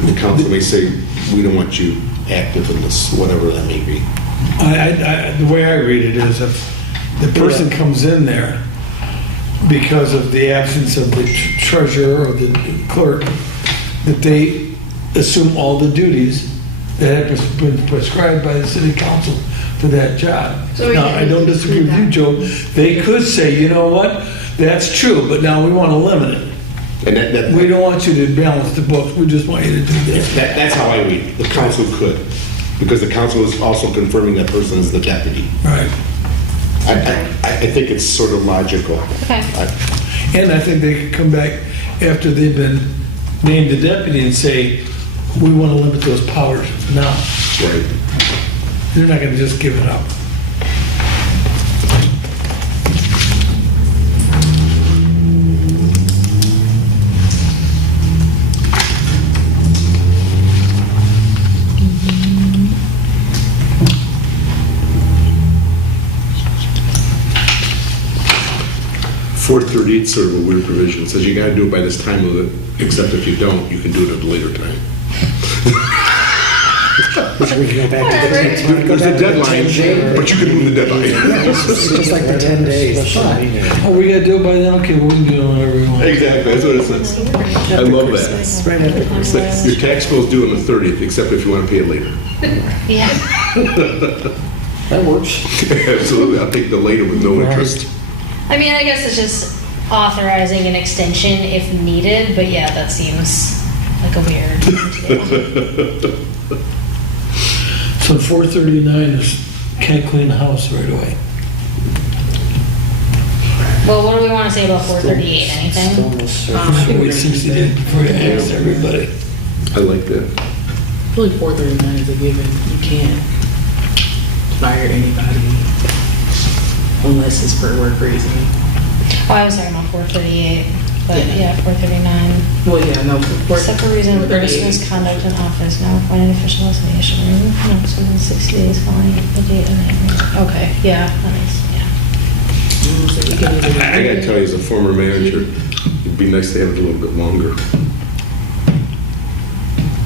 the council may say, we don't want you active in this, whatever that may be. The way I read it is if the person comes in there because of the absence of the treasurer or the clerk, that they assume all the duties that have been prescribed by the city council for that job. So we Now, can I don't disagree with you, Joe. They could say, you know what, that's true, but now we want to limit it. And We don't want you to balance the books, we just want you to do this. that's how I read it. The council could, because the council is also confirming that person is the deputy. Right. I think it's sort of logical. Okay. And I think they could come back after they've been named the deputy and say, we want to limit those powers now. Right. They're not going to just give it up. .438 is sort of a weird provision. It says you gotta do it by this time of it, except if you don't, you can do it at a later time. Which we can go back to the. There's a deadline, but you can move the deadline. It's just like the 10 days. Oh, we got to do it by then? Okay, well, we can do it whenever we want. Exactly, that's what it says. I love that. It's right after It's Christmas. like, your tax bill's due on the 30th, except if you wanna pay it later. Yeah. That works. Absolutely, I'll take the later with no interest. I mean, I guess it's just authorizing an extension if needed, but yeah, that seems like a weird deal. So 439 is can't clean the house right away. Well, what do we want to say about 438? Anything? Stillness. Wait 60 days before you ask everybody. I like that. I feel like 439 is a given. You can't fire anybody unless it's for work reason. Oh, I was talking about 438, but Yeah. yeah, 439. Well, yeah, no. Except for reason of gross 438. misconduct in office, now appointed official is the issue. No, so within 60 days following the date of the. Okay, yeah, that makes, yeah. So you can either- I gotta tell you, as a former manager, it'd be nice to have it a little bit longer.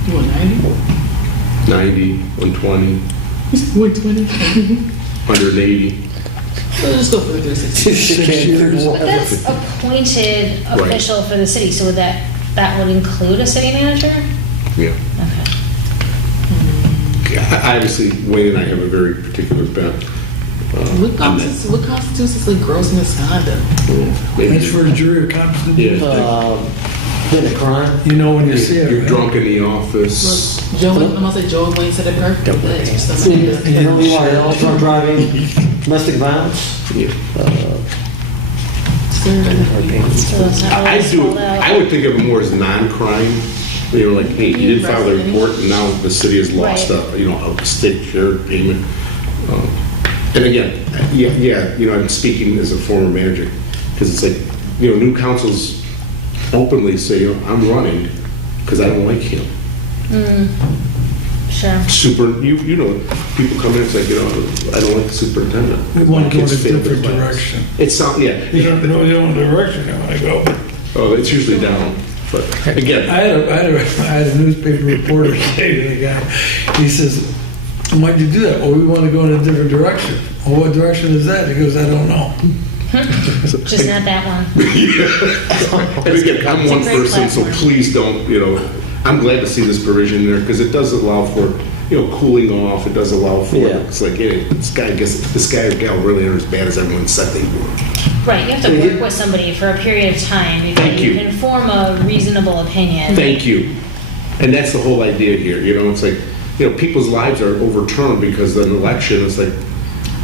You want 90? 90, 120, 120? 180. So just go for the 360. 6 years. But that's appointed Right. official for the city, so would that would include a city manager? Yeah. Okay. Obviously, Wayne and I have a very particular bent. What constitutes as like gross misconduct? Maybe That's for a jury of competence. Yeah. Been a crime. You know when you see it, You're right? drunk in the office. Joe, I'm gonna say Joe and Wayne said it perfect. That's just something You that- know, meanwhile, drunk driving, domestic violence. Yeah. So that's not I really do. spelled out. I would think of it more as non-crime You know, like, hey, you didn't file the report, and now the city has lost Right. a state share payment. And again, you know, I'm speaking as a former manager, because it's like, you know, new councils openly say, you know, I'm running because I don't like him. Sure. You know, people come in, it's like, you know, I don't like the superintendent. We want to go in a Kids fail different their class. direction. It's not, yeah. You don't know the only direction I want to go. Oh, it's usually down, but again. I had a newspaper reporter say to the guy, he says, why'd you do that? Well, we want to go in a different direction. Well, what direction is that? He goes, I don't know. Just not that one. And again, I'm It's a one great person, so platform. please don't, you know, I'm glad to see this provision there, because it does allow for, you know, cooling off, it does allow for, Yeah. it's like, hey, this guy or gal really aren't as bad as everyone said they were. Right, you have to work with somebody for a period of time before Thank you you. can form a reasonable opinion. Thank you. And that's the whole idea here, you know, it's like, you know, people's lives are overturned because of an election, it's like,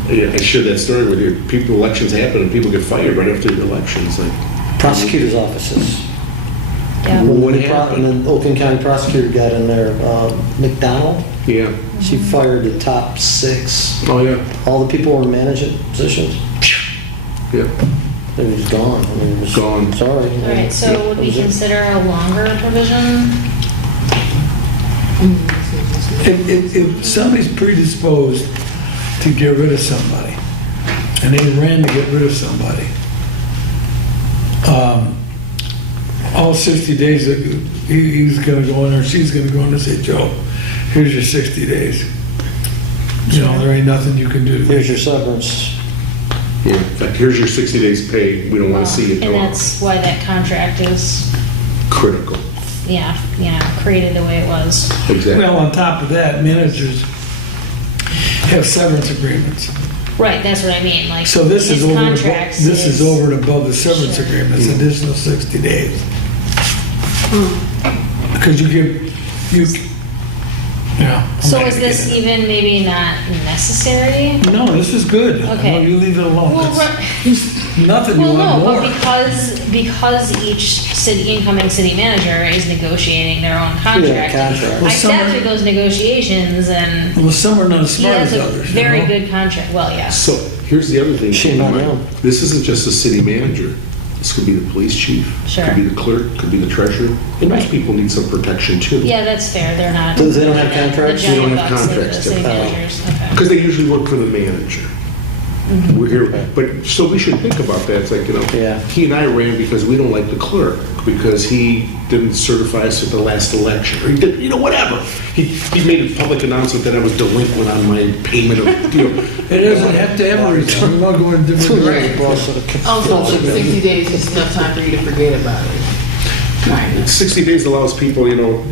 I shared that story with you, elections happen and people get fired right after the election, it's like, Prosecutor's offices. Yeah. What And happened? then Oakland County prosecutor got in there, McDonald, yeah, she fired the top 6. oh, yeah, All the people were in management positions. yeah. It was gone. I mean, it was Gone. Sorry. All right, so would we That was it. consider a longer provision? If somebody's predisposed to get rid of somebody, and they ran to get rid of somebody, all 60 days, he's gonna go in or she's gonna go in and say, Joe, here's your 60 days. You know, there ain't nothing you can do. Here's your severance. Yeah, in fact, here's your 60 days pay, we don't want to see it And go that's why that contract is, critical. yeah, created the way it was. Exactly. Well, on top of that, managers have severance agreements. Right, that's what I mean, like. So this is his over, and contract above- this is says- over and above the severance Sure. agreement, it's additional 60 days. Because yeah. I'm So not is gonna this get into even maybe not necessary? it. No, this is good. Okay. No, you leave it alone. Well, That's nothing you Well, want no, more. but because each incoming city manager is negotiating their own contract. contract. I Well, sat some- through those negotiations and Well, some are not as he smart has as a others. you very know? good contract, well, yes. So here's the other thing. Shame on them. This isn't just the city manager. This could be the police chief. Sure. Could be the clerk, could be the treasurer. And those Right. people need some protection too. Yeah, that's fair, they're not. So they don't have the contracts? They giant don't have bucks like contracts, the city yeah. managers, okay. Because they usually work for the manager. Mm-hmm. We're here, but, so we should think about that. It's like, you know, Yeah. he and I ran because we don't like the clerk, because he didn't certify us at the last election, or he did, you know, whatever. He made a public announcement that I was delinquent on my payment of, you know. It doesn't have to have a reason. We're not going in different directions. Also, 60 days is enough time for you to forget about it. Right. 60 days allows people, you know,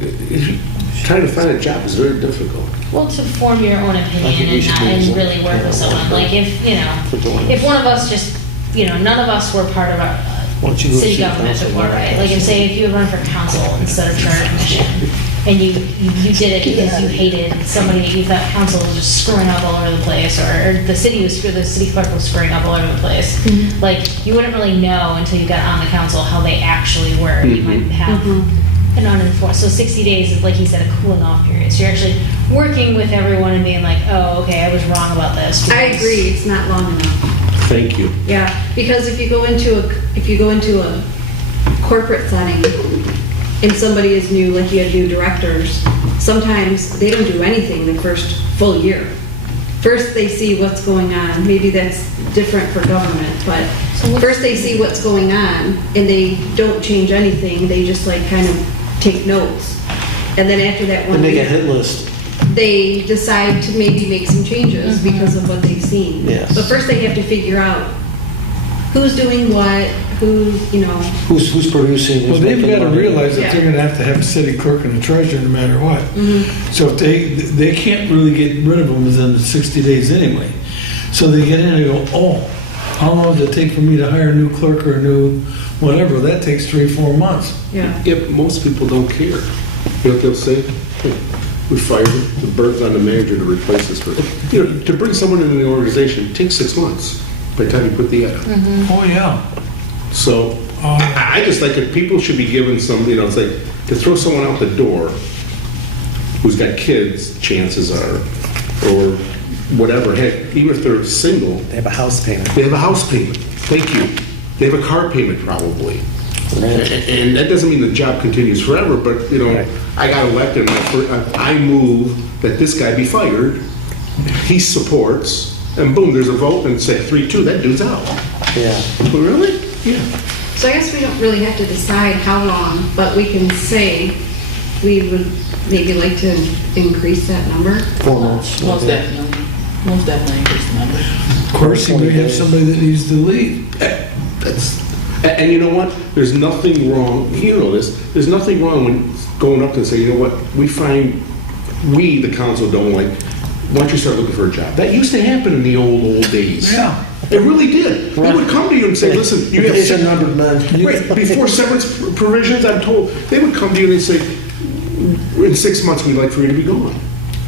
trying to find a job is very difficult. Well, to form your own I think opinion we and should not, do and some- really work with someone, like if, you know, For doing if this. one of us just, you know, none of us were part of our Why don't you go city see government council before, now? right? Like if say if you had run for council instead of charter commission, and you did it because you hated somebody that you thought council was just screwing up all over the place, or the city clerk was screwing up all over the place. Like, you wouldn't really know until you got on the council how they actually were. You might have an unenforced, so 60 days is, like he said, a cooling off period. So you're actually working with everyone and being like, oh, okay, I was wrong about this. I because- agree, it's not long enough. Thank you. Yeah, because if you go into a corporate setting and somebody is new, like you have new directors, sometimes they don't do anything the first full year. First, they see what's going on. Maybe that's different for government, but first they see what's going on and they don't change anything. They just like kind of take notes. And then after that They one make a year, hit list. they decide to maybe make some changes because of what they've seen. Yes. But first they have to figure out who's doing what, who, you know. Who's producing? Well, who's they've making got to money. realize that Yeah. they're gonna have to have a city clerk and a treasurer no matter what. So if they can't really get rid of them within the 60 days anyway. So they get in and go, oh, how long does it take for me to hire a new clerk or a new whatever? That takes 3-4 months. Yeah. Yeah, but most people don't care. You know what they'll say? Hey, we fired him, the burden's on the manager to replace this person. You know, to bring someone into the organization takes 6 months by the time you put the ad out. Oh, yeah. So, Oh, yeah. I just like it, people should be given some, you know, it's like, to throw someone out the door who's got kids, chances are, or whatever, heck, even if they're single, They have a house payment. they have a house payment. Thank you. They have a car payment probably. And that doesn't mean the job continues forever, but, you know, Right. I got elected, and I move that this guy be fired. He supports, and boom, there's a vote, and say 3-2, that dude's out. Yeah. Really? Yeah. So I guess we don't really have to decide how long, but we can say we would maybe like to increase that number. 4 months. Most definitely. Most definitely increase the number. Of course, you may have somebody that needs to leave. And you know what? There's nothing wrong, you know this, there's nothing wrong when going up and say, you know what, we, the council don't like, why don't you start looking for a job? That used to happen in the old days. Yeah. It really did. They would come to you and say, listen, you have... It's a numbered month. Right, before severance provisions, I'm told, they would come to you and they'd say, in 6 months, we'd like for you to be gone.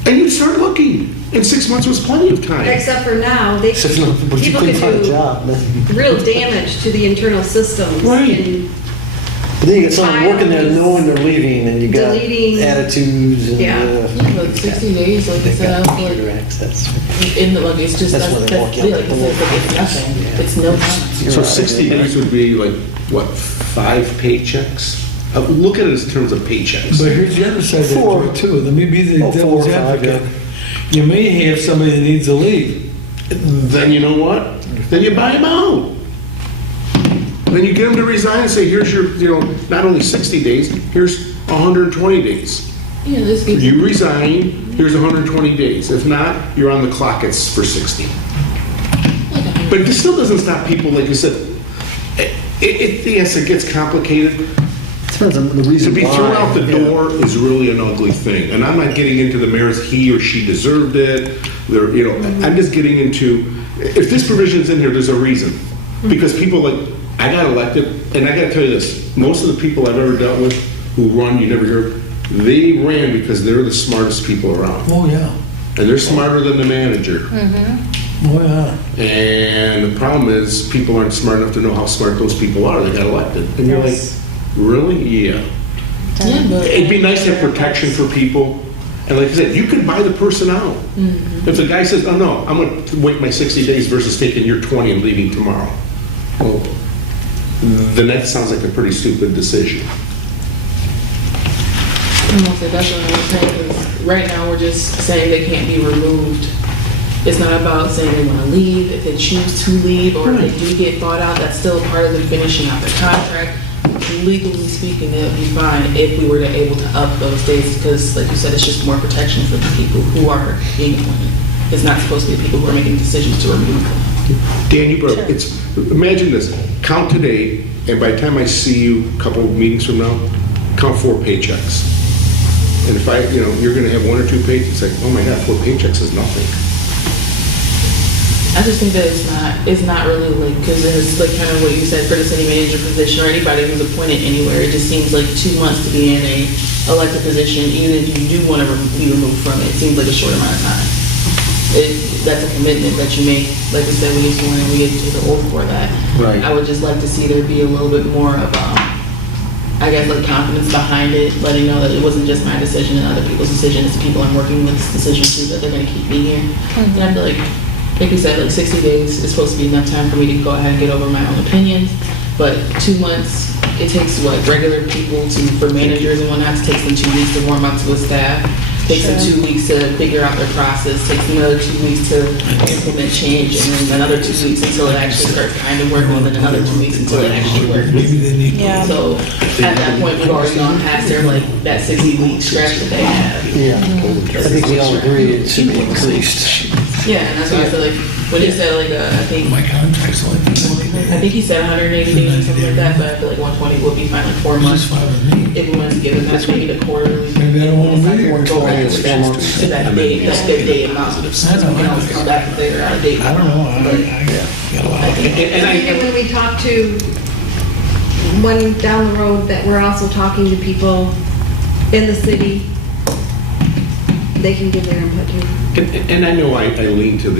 And you'd start looking. In 6 months was plenty of time. Except for now, they, But you people couldn't find a can job. do real damage to the internal systems. Right. in- But then you get someone working there knowing they're leaving, and you got Deleting. attitudes and. Yeah. Like 60 days, like I They've said, I got was like, computer access. in the, like, it's just, That's that's, where they walk yeah, out like the I said, door. it's nothing. It's no time. So 60 days would be like, what, 5 paychecks? Look at it in terms of paychecks. But here's the other side of Four. it too. Let me be the Oh, 4 devil's or 5, advocate. You may have somebody that needs to leave. Then you know what? Then you buy them out. Then you get them to resign and say, here's your, you know, not only 60 days, here's 120 days. Yeah, this gives You resign, here's 120 days. If not, you're on the clock, it's for 60. But this still doesn't stop people, like you said, yes, it gets complicated. Depends on the To reason be why. thrown out the Yeah. door is really an ugly thing. And I'm not getting into the merits, he or she deserved it. There, you know, I'm just getting into, if this provision's in here, there's a reason. Because people like, I got elected, and I gotta tell you this, most of the people I've ever dealt with who run, you never hear, they ran because they're the smartest people around. Oh, yeah. And they're smarter than the manager. Oh, yeah. And the problem is, people aren't smart enough to know how smart those people are. They got elected. And you're like, really? Yeah. Yeah, but It'd be nice to have protection for people. And like I said, you can buy the person out. If the guy says, oh no, I'm going to wait my 60 days versus taking your 20 and leaving tomorrow. Well, then that sounds like a pretty stupid decision. almost like that's what I'm saying, 'cause right now we're just saying they can't be removed. It's not about saying they want to leave, if they choose to leave, or if they do get bought out, that's still part of them finishing out their contract. Legally speaking, it would be fine if we were to able to up those days, because like you said, it's just more protection for the people who are being appointed. It's not supposed to be people who are making decisions to remove them. Dan, you brought, it's, imagine this, count today, and by the time I see you a couple of meetings from now, count 4 paychecks. And if I, you know, you're gonna have 1 or 2 paychecks, it's like, oh my God, 4 paychecks is nothing. I just think that it's not really like, because it's like kind of what you said for the city manager position or anybody who's appointed anywhere, it just seems like 2 months to be in a elected position, even if you do want to be removed from it, it seems like a short amount of time. That's a commitment that you make, like we said, we get sworn in, we get to the oath for that. Right. I would just like to see there be a little bit more of, I guess, like confidence behind it, letting know that it wasn't just my decision and other people's decision, it's people I'm working with this decision too, that they're going to keep me here. And I feel like you said, like 60 days is supposed to be enough time for me to go ahead and get over my own opinions, but 2 months, it takes what, regular people for managers and whatnot, it takes them 2 weeks to warm up to a staff, takes them 2 weeks to figure out their process, takes them another 2 weeks to implement change, and then another 2 weeks until it actually starts kind of working, and then another 2 weeks until it actually works. Maybe they need. Yeah. So at that point, we've already gone past their, like, that 60-week stretch that they have. Yeah. I think we all agree it should be increased. Yeah, and that's why I feel like, when he said, like, I think My contract's like 20 days. I think he said 180 days or something like that, but I feel like 120 would be fine, like 4 months. Which is fine with me. If we wanted to give them that, maybe the quarterly. Maybe I don't want to be here. Go back It's to 4 months. that date, that's their day amount. So we can always come back and figure out a date. I don't know. I got a lot of And when we talk to one down the road, that we're also talking to people in the city, they can give their input too. And I know I lean to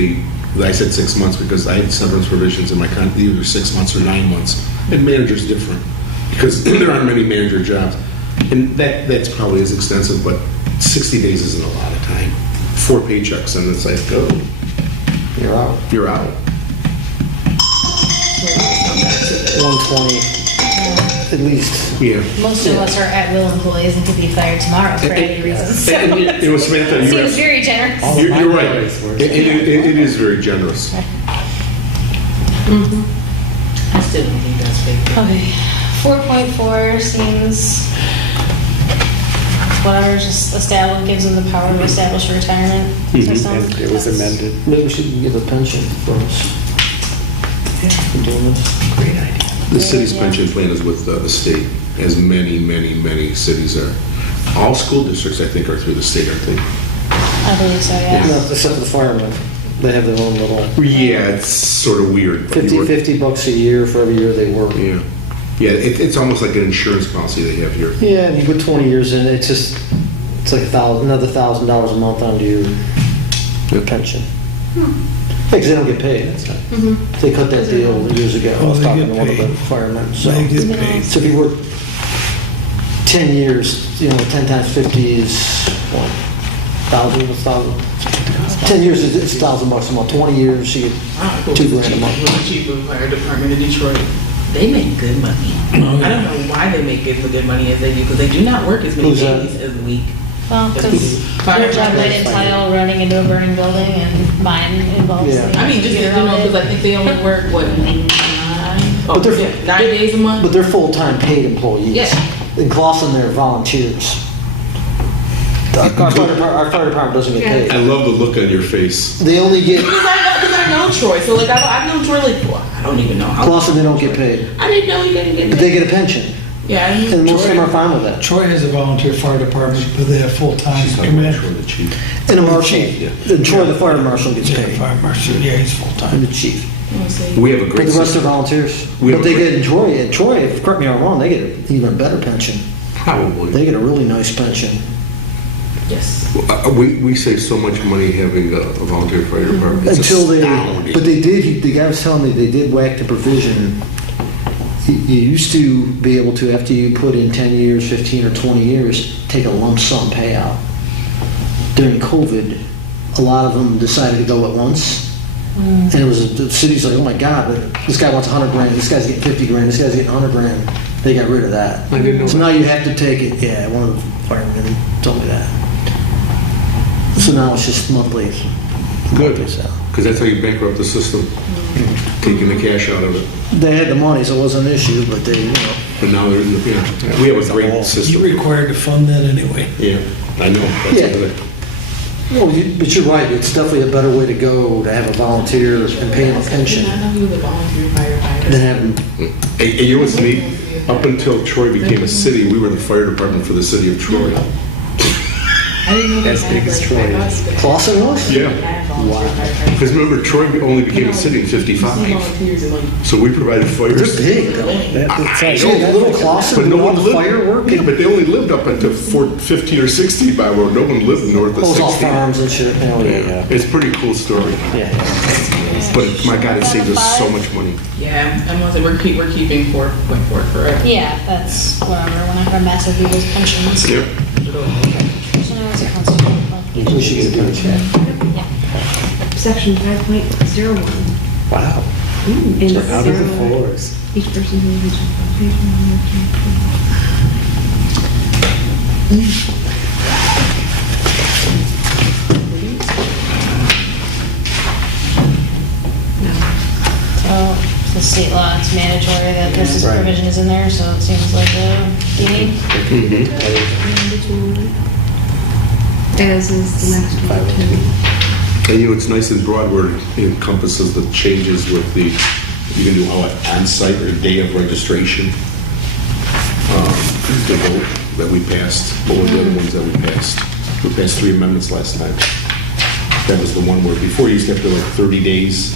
I said 6 months because I had severance provisions in my contract, either 6 months or 9 months. And manager's different, because there aren't many manager jobs. And that's probably as extensive, but 60 days isn't a lot of time. 4 paychecks and it's like, go, You're out. you're out. 120, at least. Yeah. Most of us are at-will employees and could be fired tomorrow for any reason. So And, you know, Samantha, it you're seems very generous. All of You're my right. employees were. It is very generous. I still don't think that's fair. Okay, 4.4 seems whatever, just establish, gives them the power to establish a retirement system. And it was amended. Maybe we should give a pension for us. For doing this. Great idea. The city's Yeah. pension plan is with the state, as many, many, many cities are. All school districts, I think, are through the state, aren't they? I believe so, yeah. No, except for the firemen. They have their own little Yeah, it's sort of weird. but you work- $50 a year for every year they work. Yeah. Yeah, it's almost like an insurance policy they have here. Yeah, and you put 20 years in, it's just, it's like another $1,000 a month onto your pension. Because they don't get paid, that's not. They cut that deal years ago. I Oh, was they talking get to one of the paid. firemen, so. They get paid. So if you work 10 years, 10 times 50 is what? 1,000? 10 years is $1,000 a month. 20 years, you get $2,000 a month. With the chief of the fire department in Detroit, they make good money. I don't know why they make as good money as they do, because they do not work as many Who's that? days as a week. Well, because their job might entitle running into a burning building and mine involves. Yeah. the I mean, just, computer on because it. I think they only work, what, 9? Oh, But they're- yeah, 9 days a month? But they're full-time paid employees. Yeah. In Clawson, they're volunteers. Our fire department doesn't get I paid. love the look on your face. They only get, Because I know Troy, so like I've known Troy like, well, I don't even know how. Clawson, they don't get paid. I didn't know he didn't get But paid. they get a pension, Yeah, I knew and most of them Troy- are fine with that. Troy has a volunteer fire department, but they have full-time She's talking about command. the chief. And a marshal, Chief. and Troy, the fire marshal gets Yeah, paid, fire marshal, yeah, he's and full-time. the chief. honestly. We have a But great the rest are system. volunteers. We have But a they great- get in Troy, if, correct me if I'm wrong, they get an even better pension. Probably. They get a really nice pension. Yes. We save so much money having a volunteer fire department. It's Until they, astounding. but they did, the guy was telling me they did whack the provision. You used to be able to, after you put in 10 years, 15 or 20 years, take a lump sum payout. During COVID, a lot of them decided to go at once. And it was, the city's like, oh my God, but this guy wants 100 grand, this guy's getting 50 grand, this guy's getting 100 grand. They got rid of that. I didn't know So that. now you have to take it, yeah, one of the firemen told me that. So now it's just monthly. Good. monthly salary. Because that's how you bankrupt the system, taking the cash out of it. They had the money, so it wasn't an issue, but they, But now they're, we have a great You're system. required to fund that anyway. Yeah, I know. That's Yeah. another- well, but you're right, it's definitely a better way to go, to have a volunteer and pay him a I pension did not know he was a volunteer firefighter. than have him. Hey, you know what's neat? Up until Troy became a city, we were the fire department for the city of Troy. I didn't know As big as Troy is. Clawson was? Yeah. Because remember, Troy only became a city in 55. So we provided fires. They're big, though. That's See, that little Clawson, But no doing all one the lived. firework, Yeah, and but they only lived up until 15 or 16 by road. No one lived north of those all 16. farms and shit, hell yeah. It's a pretty cool story. Yeah. But my God, it saved us so much money. Yeah, I must say, we're keeping 4.4 correct. Yeah, that's whatever, we're not gonna mess with people's pensions. Yep. So now it's a constitutional We qualification. should get a pension. Yeah. Section 5.01. Wow. In Out of the zero, floors. each person who has So, the state law, it's mandatory that this Right. provision is in there, so it seems like a need. as is the next one too. And you know, it's nice and broad where it encompasses the changes with the, you can do on-site or day of registration. The vote that we passed, what were the other ones that we passed? We passed 3 amendments last time. That was the one where before you used to have to like 30 days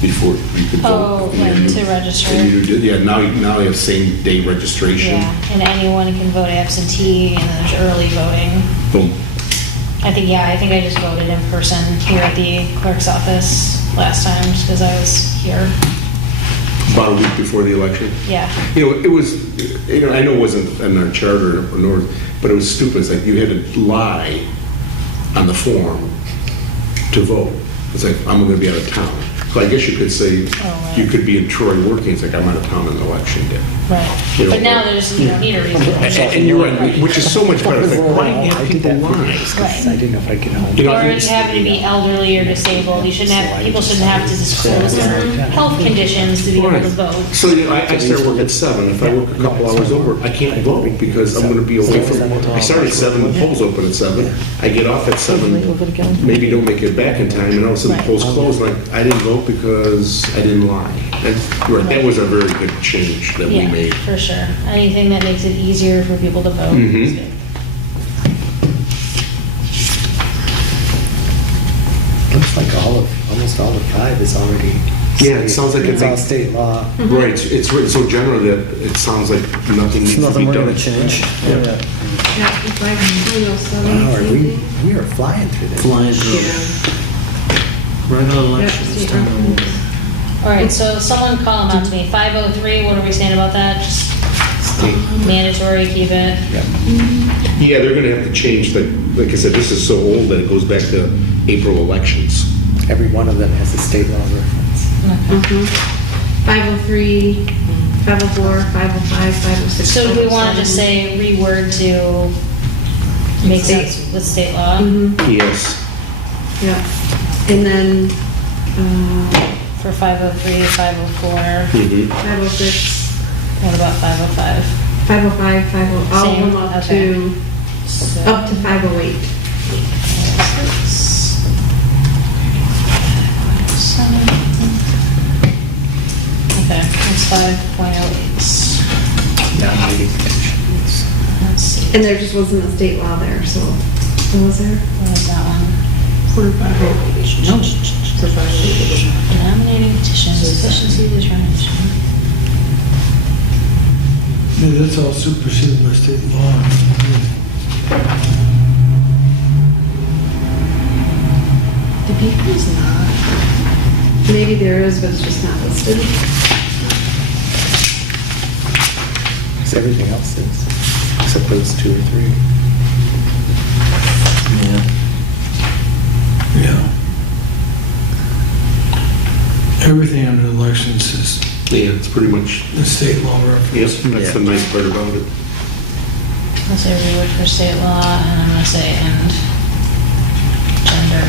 before you could vote. Oh, And right, you- to register. and you did- Yeah, now you have same day registration. Yeah, and anyone can vote absentee, and then there's early voting. Boom. I think I just voted in person here at the clerk's office last time, just because I was here. So about a week before the election. Yeah. You know, it was, you know, I know it wasn't in our charter, nor, but it was stupid. It's like you had to lie on the form to vote. It's like, I'm going to be out of town. So I guess you could say, right. you could be in Troy working, it's like, I'm out of town on election day. Right. You know, But now there's, you don't need a reason. And you're right, which is so much better. It's like, why I have did people that for lie? years, 'cause I didn't know if I'd get home. You know, I Or think if it's- you happen to be elderly or disabled, you shouldn't have, people shouldn't have to disclose their health conditions to be able to vote. So, you know, I start work at 7. If I work a couple hours over, I can't vote because I'm gonna be away from, I start at 7, the polls open at 7. I get off at 7, maybe don't make it back in time, and all of a sudden the polls close, like, I didn't vote because I didn't lie. Right, that was a very good change that we Yeah, made. for sure. Anything that makes it easier for people to vote is Mhm. good. Looks like almost all of 5 is already. Yeah, it sounds like It's all it's, state law. right, it's written so general that it sounds like nothing needs It's to be nothing we're done. gonna change. Yeah, it's like 307, Wow, same thing. we are flying through this. Flying through. Regular elections, state town hall. All right, so someone call them out to me. 503, what are we saying about that? Just mandatory, keep it? Yeah, they're gonna have to change, like I said, this is so old that it goes back to April elections. Every one of them has a state law reference. 503, 504, 505, 506. So do we want to just say reword to make State. sense with state law? Yes. Yeah, and then, For 503, 504, Mhm. 506, what about 505? 505, 50, all of Same, them up okay. to, So- up to 508. Okay, that's 5.08. Non-reading petitions. Let's see, And there just wasn't a state law there, so, what was there? what was that one? For 508. No. For 508. Nominating petitions, efficiency determination. Yeah, that's all superseded by state law. The people's not. Maybe there is, but it's just not listed. Because everything else is, except those 2 or 3. Yeah. Yeah. Everything under elections is Yeah, it's pretty much, the state law yep, reference. that's the nice part about it. I'll say reword for state law, and I'm gonna say and gender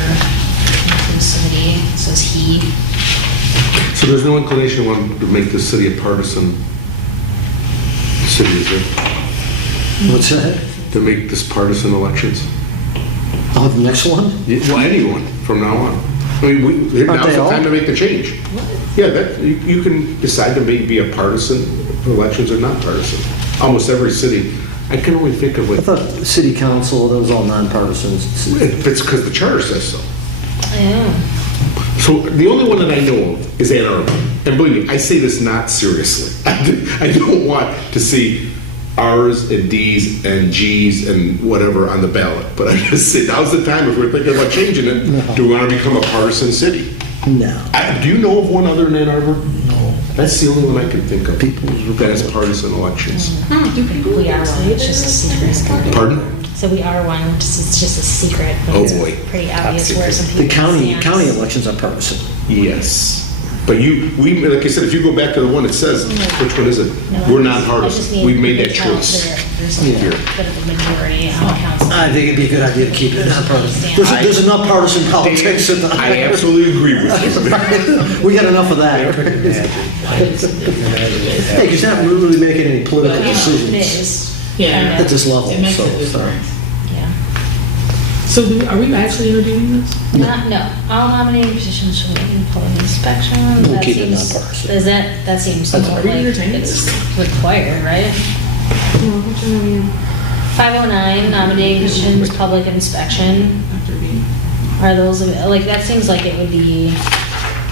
inclusivity, it says he. So there's no inclination to make this city a partisan city, is there? What's that? To make this partisan elections? Oh, the next one? Well, anyone from now on. I mean, Aren't now's they the all? time to make the change. Yeah, that, you can decide to be a partisan, elections are not partisan. Almost every city, I can only think of I like, thought the city council, that was all nonpartisan. it's because the charter says so. Oh, So the only one that I know of is Ann Arbor. And believe me, I say this not seriously. I don't want to see R's and D's and G's and whatever on the ballot. But I just say, now's the time if we're thinking about changing it. No. Do we want to become a partisan city? No. Do you know of one other in Ann Arbor? No. That's the only one I can think of. People's That is partisan elections. we are one, it's just a secret. Pardon? So we are one, it's just a secret. but Oh, it's boy. Pretty obvious where some people The county stand. elections are partisan. Yes. But like I said, if you go back to the one that says, which one is it? No, We're I just nonpartisan. mean We made the that count choice. There's a Yeah. bit of a majority on council. I think it'd be a good idea to keep it nonpartisan. I- There's enough partisan politics in the. I absolutely agree with you. We got enough of that. Hey, because that really making any political It decisions is. Yeah. at this level, It makes so. a difference. Yeah. So are we actually introducing this? No, all nominating positions shall be in public inspection. We'll That keep it seems- nonpartisan. Is that seems That's- more Are we like entertaining it's this? required, right? No, which one are we in? 509, nominating positions, public inspection. After being. Are those, like, that seems like it would be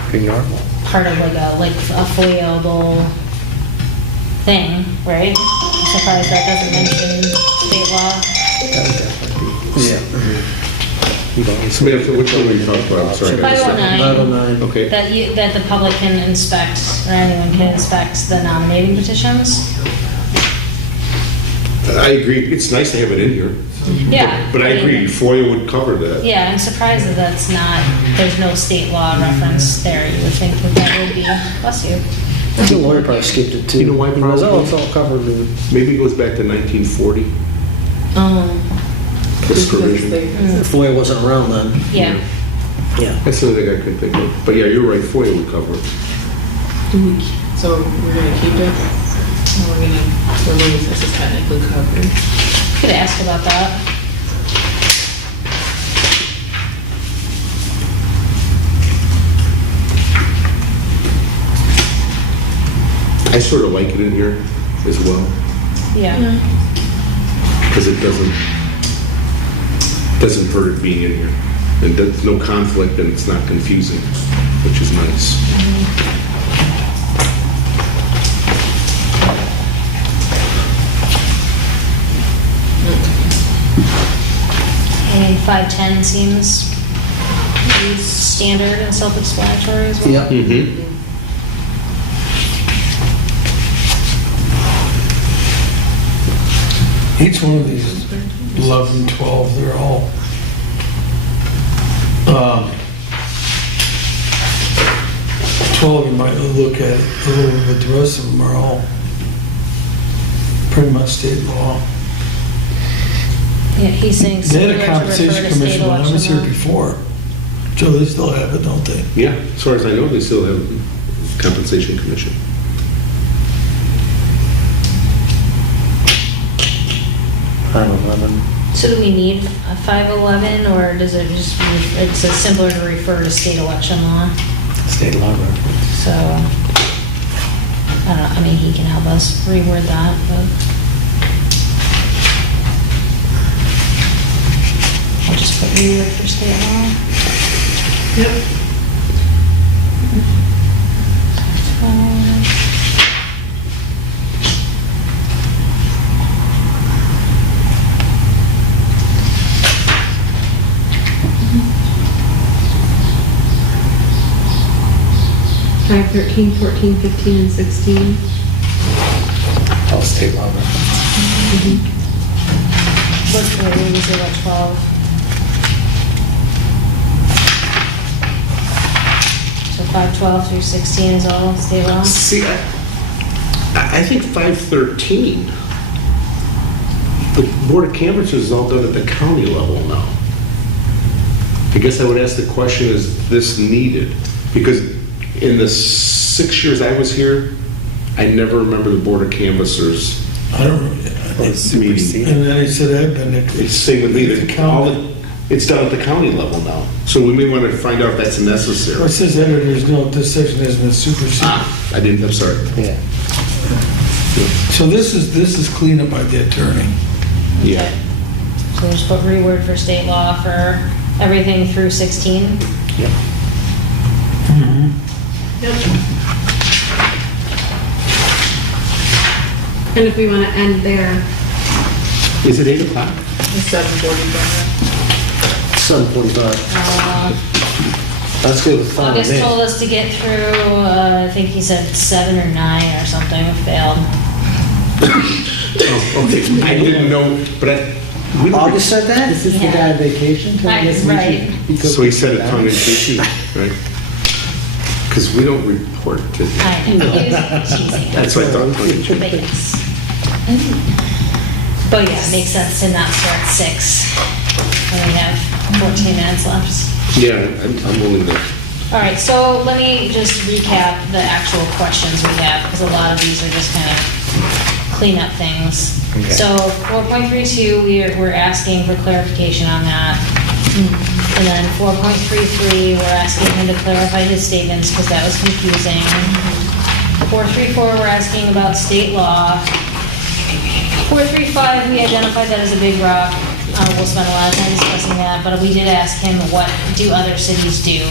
Pretty normal. part of like a foiable thing, right? I'm surprised that doesn't mention state law. That would definitely be. Yeah. You've always- Samantha, which one were you talking about? I'm sorry. I missed that. 509. 509. Okay. That the public can inspect, or anyone can inspect the nominating petitions. I agree, it's nice to have it in here. Yeah. But I agree, FOIA would cover that. Yeah, I'm surprised that that's not, there's no state law reference there. You would think that that would be, bless you. The lawyer probably skipped it too. You know why He goes, probably? oh, it's all covered in. Maybe it goes back to 1940, this provision. FOIA wasn't around then. Yeah. Yeah. That's the only thing I could think of. But yeah, you're right, FOIA would cover it. So we're gonna keep it, or we're gonna remove it since it's technically covered? Could ask about that. I sort of like it in here as well, Yeah. because it doesn't hurt it being in here. And there's no conflict and it's not confusing, which is nice. I mean, 510 seems pretty standard and self-explanatory as well. Yep. Mm-hmm. Each one of these 11, 12, they're all, 12 you might look at it a little bit, the rest of them are all pretty much state law. Yeah, he's saying They had similar a to compensation refer to state commission when I was election here law. before. Joe, they still have it, don't they? Yeah, as far as I know, they still have compensation commission. So do we need a 511, or does it just, it's a simpler to refer to state election law? State law reference. So, I don't know, I mean, he can help us reword that, but. I'll just put reword for state law. Yep. 12. Five, 13, 14, 15, and 16. All state law reference. What was it, about 12? So 512 through 16 is all state law? See, I think 513, the Board of Canvassers is all done at the county level now. I guess I would ask the question, is this needed? Because in the 6 years I was here, I never remember the Board of Canvassers. I don't know. It's meeting. superseded. And then he said, I've been It's to. the same with me, The county. it's done at the county level now. So we may want to find out if that's Well, necessary. it says editor's note, this section has been superseded. I didn't, I'm sorry. Yeah. So this is cleanup by the attorney. Yeah. Okay. So we'll just put reword for state law for everything through 16? Yep. And if we want to end there, Is it 8 o'clock? It's 7:45. 7:45. That's good with fun with August me. told us to get through, I think he said 7 or 9 or something, we failed. Oh, okay, I didn't know, but we don't- August said that? This is the Yeah. guy on vacation? till Right, this meeting? right. Because So he said it tongue in cheek, right? Because we don't report to, I know, he was cheesy. that's what I thought, tongue in cheek. But yes. But yeah, it makes sense to not start at 6 when we have 14 minutes left. Yeah, I'm willing to, All right, so let me just recap the actual questions we have, because a lot of these are just kind of clean up things. Okay. So 4.32, we're asking for clarification on that. And then 4.33, we're asking him to clarify his statements, because that was confusing. 4.34, we're asking about state law. 4.35, we identified that as a big rock. We'll spend a lot of time discussing that, but we did ask him, what do other cities do?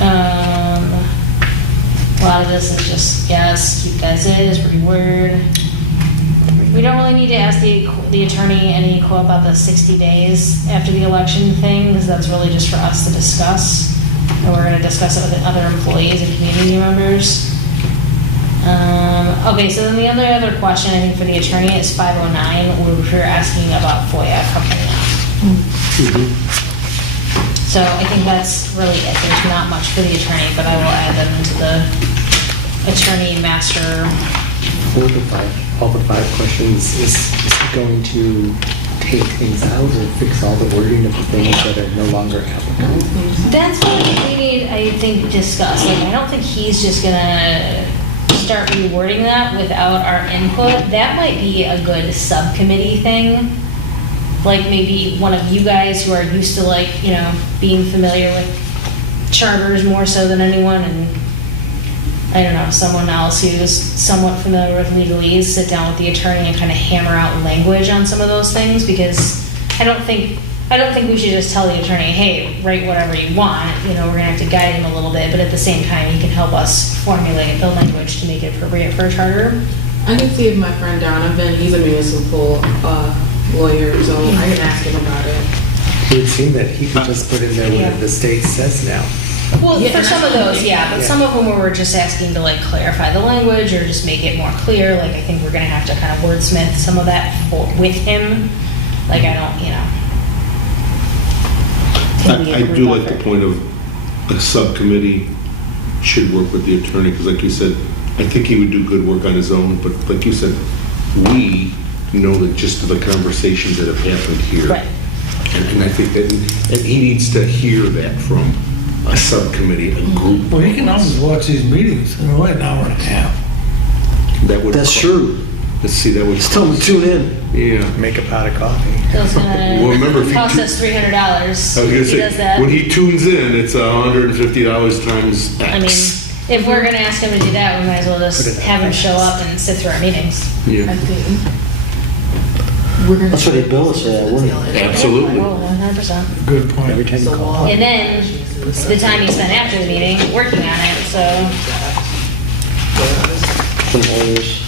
A lot of this is just, yes, keep as is, reword. We don't really need to ask the attorney any quote about the 60 days after the election thing, because that's really just for us to discuss. And we're gonna discuss it with the other employees and community members. Okay, so then the other question, I think, for the attorney is 509, where we're asking about FOIA coming up. So I think that's really it. There's not much for the attorney, but I will add them into the attorney master. All the five questions, is he going to take things out or fix all the wording of the things that are no longer applicable? That's what we need, I think, discuss. Like, I don't think he's just gonna start rewording that without our input. That might be a good subcommittee thing. Like maybe one of you guys who are used to, like, you know, being familiar with charters more so than anyone, and I don't know, someone else who's somewhat familiar with legalese, sit down with the attorney and kind of hammer out language on some of those things, because I don't think we should just tell the attorney, hey, write whatever you want. You know, we're gonna have to guide him a little bit, but at the same time, he can help us formulate the language to make it appropriate for a charter. I can see if my friend Donovan, he's a municipal lawyer, so I can ask him about it. It would seem that he could just put in there what the state says now. Well, Yeah, for and some of that's- those, yeah, but Yeah. some of them where we're just asking to like clarify the language or just make it more clear, like I think we're gonna have to kind of wordsmith some of that with him. Like I don't, you know. Can be a I group do like the effort. point of a subcommittee should work with the attorney, because like you said, I think he would do good work on his own, but like you said, we know that just the conversations that have happened here. Right. And I think that, and he needs to hear that from a subcommittee, a group. Well, you can always watch these meetings in an hour and a half. That would. That's true. Let's see, that would. Just tell them to tune in. Yeah. Make a pot of coffee. So it's Well, remember, if gonna you cost tu- us $300 I was gonna if he say, does that. when he tunes in, it's $150 times X. I mean, if we're gonna ask him to do that, we might as well Put just it have him out show up and sit through our meetings. Yeah. We're gonna. That's what they bill us for that, wouldn't it? Absolutely. 100%. Good point. Every time you call. And then the time you spend after the meeting working on it, so. Some lawyers.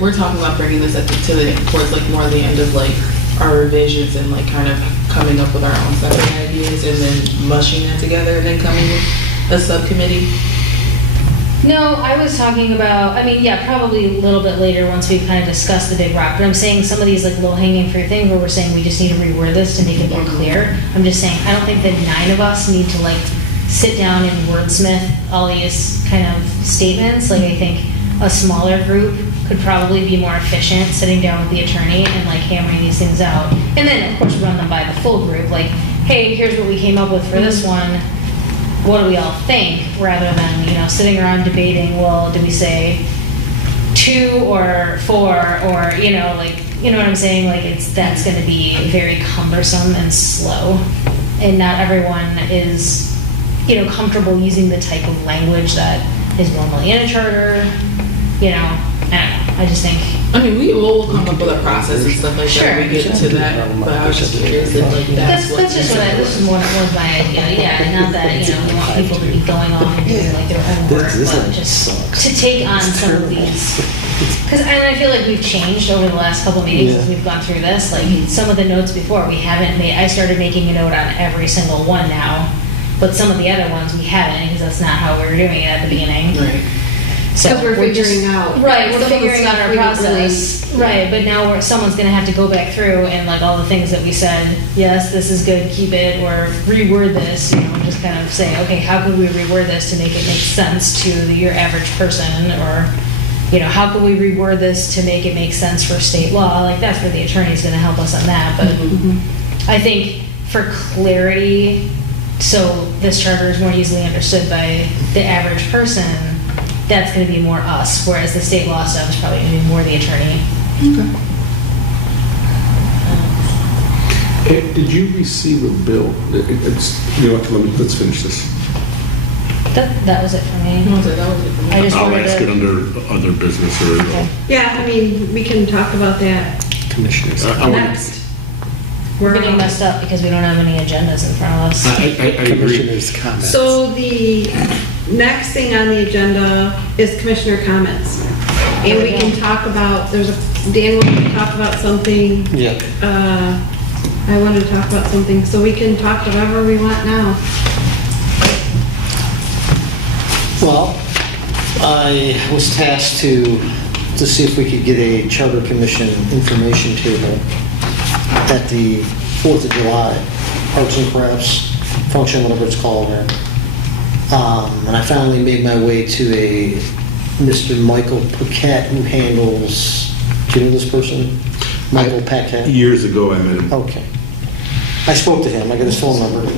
We're talking about bringing this towards like more the end of like our revisions and like kind of coming up with our own separate ideas and then mushing them together and then coming with a subcommittee. No, I was talking about, I mean, yeah, probably a little bit later once we've kind of discussed the big rock, but I'm saying some of these like low hanging fruit things where we're saying we just need to reword this to make it more clear. I'm just saying, I don't think that 9 of us need to like sit down and wordsmith all these kind of statements. Like I think a smaller group could probably be more efficient sitting down with the attorney and like hammering these things out. And then of course run them by the full group, like, hey, here's what we came up with for this one. What do we all think, rather than, you know, sitting around debating, well, do we say 2 or 4 or, you know, like, you know what I'm saying? Like, that's going to be very cumbersome and slow. And not everyone is, you know, comfortable using the type of language that is normally in a charter. You know, I don't know. I just think. I mean, we'll come up with a process and stuff like Sure. that when we get to that, but I was just curious if like that's what. That's just what this is one of my idea. Yeah, not that, you know, we want people to be going off and doing like their own work, This but one just sucks. to take on some of these. Because I feel like we've changed over the last couple meetings as Yeah. we've gone through this. Like some of the notes before we haven't made. I started making a note on every single one now, but some of the other ones we haven't because that's not how we were doing it at the beginning. Right. So 'Cause we're just- figuring out Right, we're some of the figuring out stuff our we don't really- process. Right, but now someone's gonna have to go back through and like all the things that we said, yes, this is good, keep it, or reword this, you know, and just kind of say, okay, how could we reword this to make it make sense to your average person? Or, you know, how could we reword this to make it make sense for state law? Like that's where the attorney's gonna help us on that, but I think for clarity, so this charter is more easily understood by the average person, that's going to be more us, whereas the state law stuff is probably going to be more the attorney. Did you receive a bill? It's, you know what, let's finish this. That was it for me. No, that was it for me. I just I'll wanted ask it to. under other business or. Okay. Yeah, I mean, we can talk about that Commissioners. I would- next. We're getting messed up because we don't have any agendas in front of us. I agree. Commissioners' comments. So the next thing on the agenda is commissioner comments. And we can talk about, Dan wanted to talk about something. Yeah. I wanted to talk about something, so we can talk whatever we want now. Well, I was tasked to see if we could get a charter commission information table at the 4th of July, Arts and Crafts function, whatever it's called there. And I finally made my way to a Mr. Michael Paquette who handles, do you know this person? Michael Paquette? Years ago, I met him. Okay. I spoke to him, I got his phone number.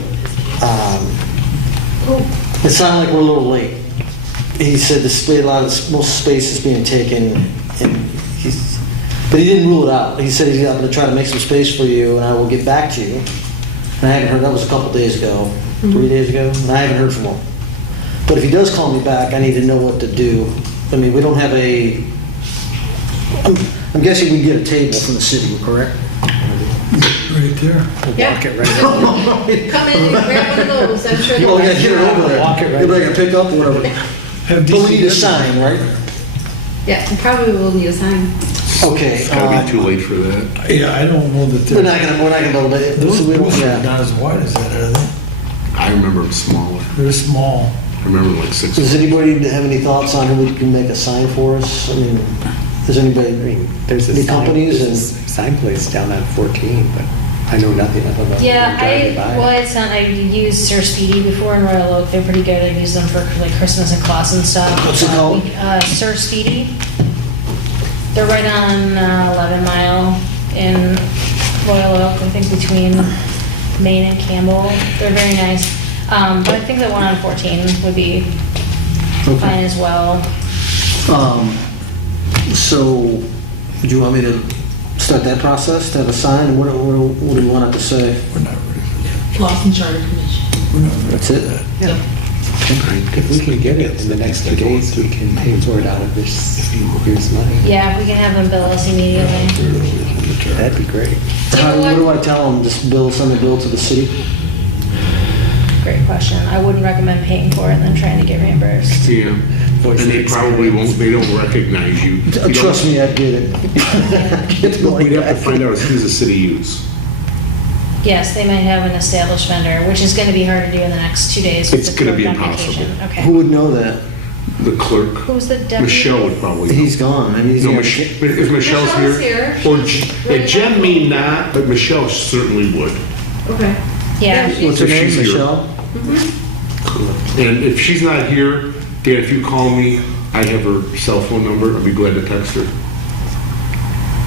It sounded like we're a little late. He said most space is being taken, and but he didn't rule it out. He said, I'm going to try to make some space for you, and I will get back to you. And I haven't heard, that was a couple days ago, 3 days ago, and I haven't heard from him. But if he does call me back, I need to know what to do. I mean, we don't have I'm guessing we get a table from the city, correct? Right there. Yeah. Walk it right Come in and grab one of those, I'm sure. You they'll- gotta get it over there. Walk it right You'll be like a pickup or whatever. Have But we need a DCW. sign, right? Yeah, we probably will need a sign. Okay. It's gotta be too late for that. Yeah, I don't know that We're they're, not gonna build it. those We don't- booths are yeah. not as wide as that, are they? I remember them smaller. They're small. I remember like 6. Does anybody have any thoughts on who can make a sign for us? I mean, does anybody, There's a any sign- companies there's a and? sign place down on 14, but I know nothing about it. Yeah, Driving by. I've used Sir Speedy before in Royal Oak. They're pretty good. I've used them for like Christmas and Claus and stuff. What's it called? Sir Speedy. They're right on 11 Mile in Royal Oak, I think between Maine and Campbell. They're very nice. But I think the one on 14 would be fine as well. So, do you want me to start that process, to have a sign? And what do you want it to say? We're not ready for Lawson Charter Commission. that. We're not ready. That's it? Yeah. If we can get it in the next 2 days, we can pay for it out of this year's money. Yeah, we can have them bill us immediately. That'd be great. How, what do I tell them? Just send a bill to the city? Great question. I wouldn't recommend paying for it and then trying to get reimbursed. Yeah. And they probably won't, they don't recognize you. Trust me, I get it. Get to What we'd have to like find out is who's the city use. Yes, they might have an established vendor, which is going to be hard to do in the next 2 days. with It's the gonna be clerk on impossible. vacation. Who Okay. would know that? The clerk. Who's the deputy? Michelle would probably know. He's gone. I mean, he's No, got- if Michelle's Michelle's here. here. Or Jen may not, but Michelle certainly would. Okay. Yeah. What's her If name, she's here. Michelle? And if she's not here, Dan, if you call me, I have her cell phone number. I'd be glad to text her.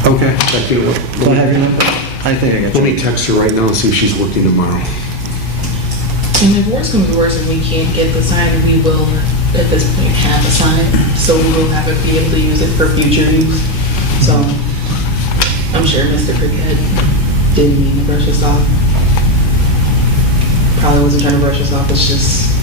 Okay. Like, you know what? Do I have your number? I think I got Let me you. text her right now and see if she's working tomorrow. And if worse comes to worse and we can't get the sign, we will, at this point, have a sign. So we will have it, be able to use it for future use. So I'm sure Mr. Cricket didn't mean to brush us off. Probably wasn't trying to brush us off, it's just,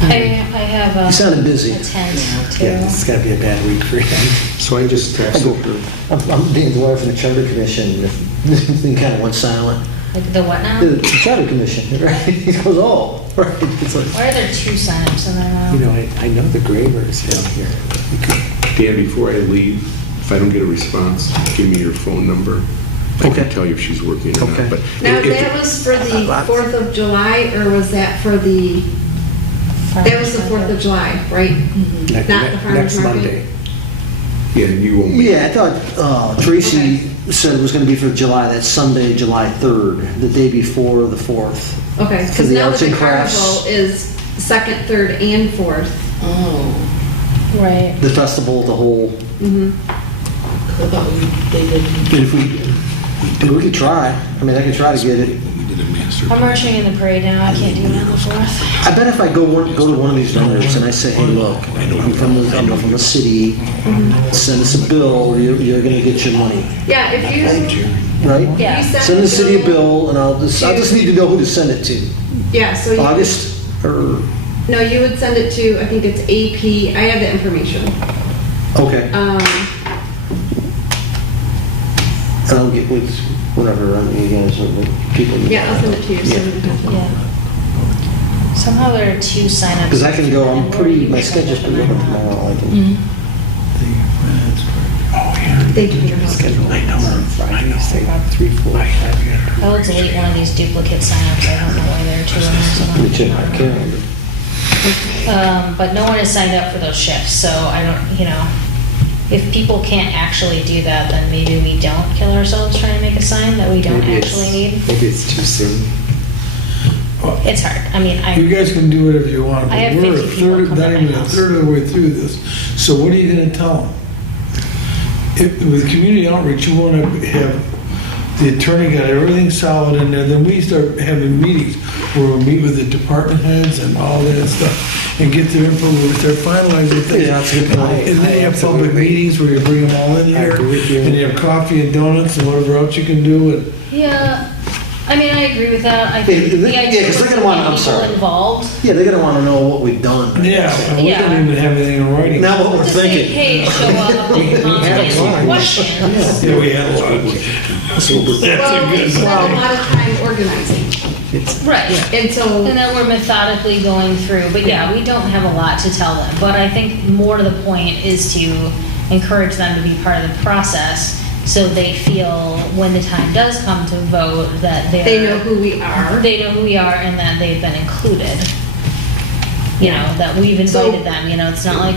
I have You sounded busy. a tent too. Yeah, this is gonna be a bad week for him. So I just I go, texted her. I'm being the wife of the charter commission. The thing kind of went silent. Like the what now? The charter commission, right? He goes, oh, right. It's like, Why are there 2 signups in there now? You know, I know the gravers down here. We could- Dan, before I leave, if I don't get a response, give me your phone number. I Okay. can tell you if she's working or Okay. not. But Now, if- that was for the 4th of July, or was that for the, that was the 4th of July, right? ne- Not ne- the farmer's Next market? Monday. Yeah, you won't be. yeah, I thought Tracy said it was going to be for July, that Sunday, July 3rd, the day before the 4th. Okay, For because the now that arts the and crafts. carnival is 2nd, 3rd, and 4th. oh, Right. The festival, the whole, I thought they didn't. if we could try. I mean, I could try to get it. We did a master. I'm marching in the parade now. I can't do it on the 4th. I bet if I go to one of these vendors and I say, hey, look, I'm from the city, send us a bill, you're going to get your money, Yeah, if you, right? Yeah. you Send the city a bill, and I'll just need to know who to send it to. Yeah, so you. August, or, No, you would send it to, I think it's AP, I have the information. okay. And I'll get with whatever, you guys, or the people. Yeah, I'll send it to you. So you can- Yeah. Somehow there are 2 signups. Because I can go, I'm pretty, my schedule's pretty open tomorrow. I can. Thank you for your help. Friday, say 3, 4, 5. I will delete one of these duplicate signups. I don't know why there are 2 in there. Let me check my calendar. But no one has signed up for those shifts, so I don't, if people can't actually do that, then maybe we don't kill ourselves trying to make a sign that we don't Maybe it's- actually need. Maybe it's too soon. It's hard. I mean, You guys can do whatever you want, I have but we're 50 people come to not my even a house. third of the way through this. So what are you gonna tell them? With community outreach, you wanna have the attorney got everything solid in there, then we start having meetings where we meet with the department heads and all that stuff and get their input, where we start finalizing things. Yeah, that's a good point. And then you have public meetings where you bring them all in I here, agree with you. and you have coffee and donuts and whatever else you can do, and yeah. I mean, I agree with that. I think Yeah, the idea 'cause is they're to gonna want- get I'm people sorry. involved. Yeah, they're gonna wanna know what we've done. yeah, and we Yeah. don't even have anything in writing. Now what we're Just say, thinking. hey, show up and answer questions. Yeah, we had a lot. That's what we're- Well, we spend a lot of time organizing, Right. and so, And then we're methodically going through, but yeah, we don't have a lot to tell them. But I think more to the point is to encourage them to be part of the process so they feel when the time does come to vote that they know who we are. they know who we are and that they've been included. That we've invited them, it's not like,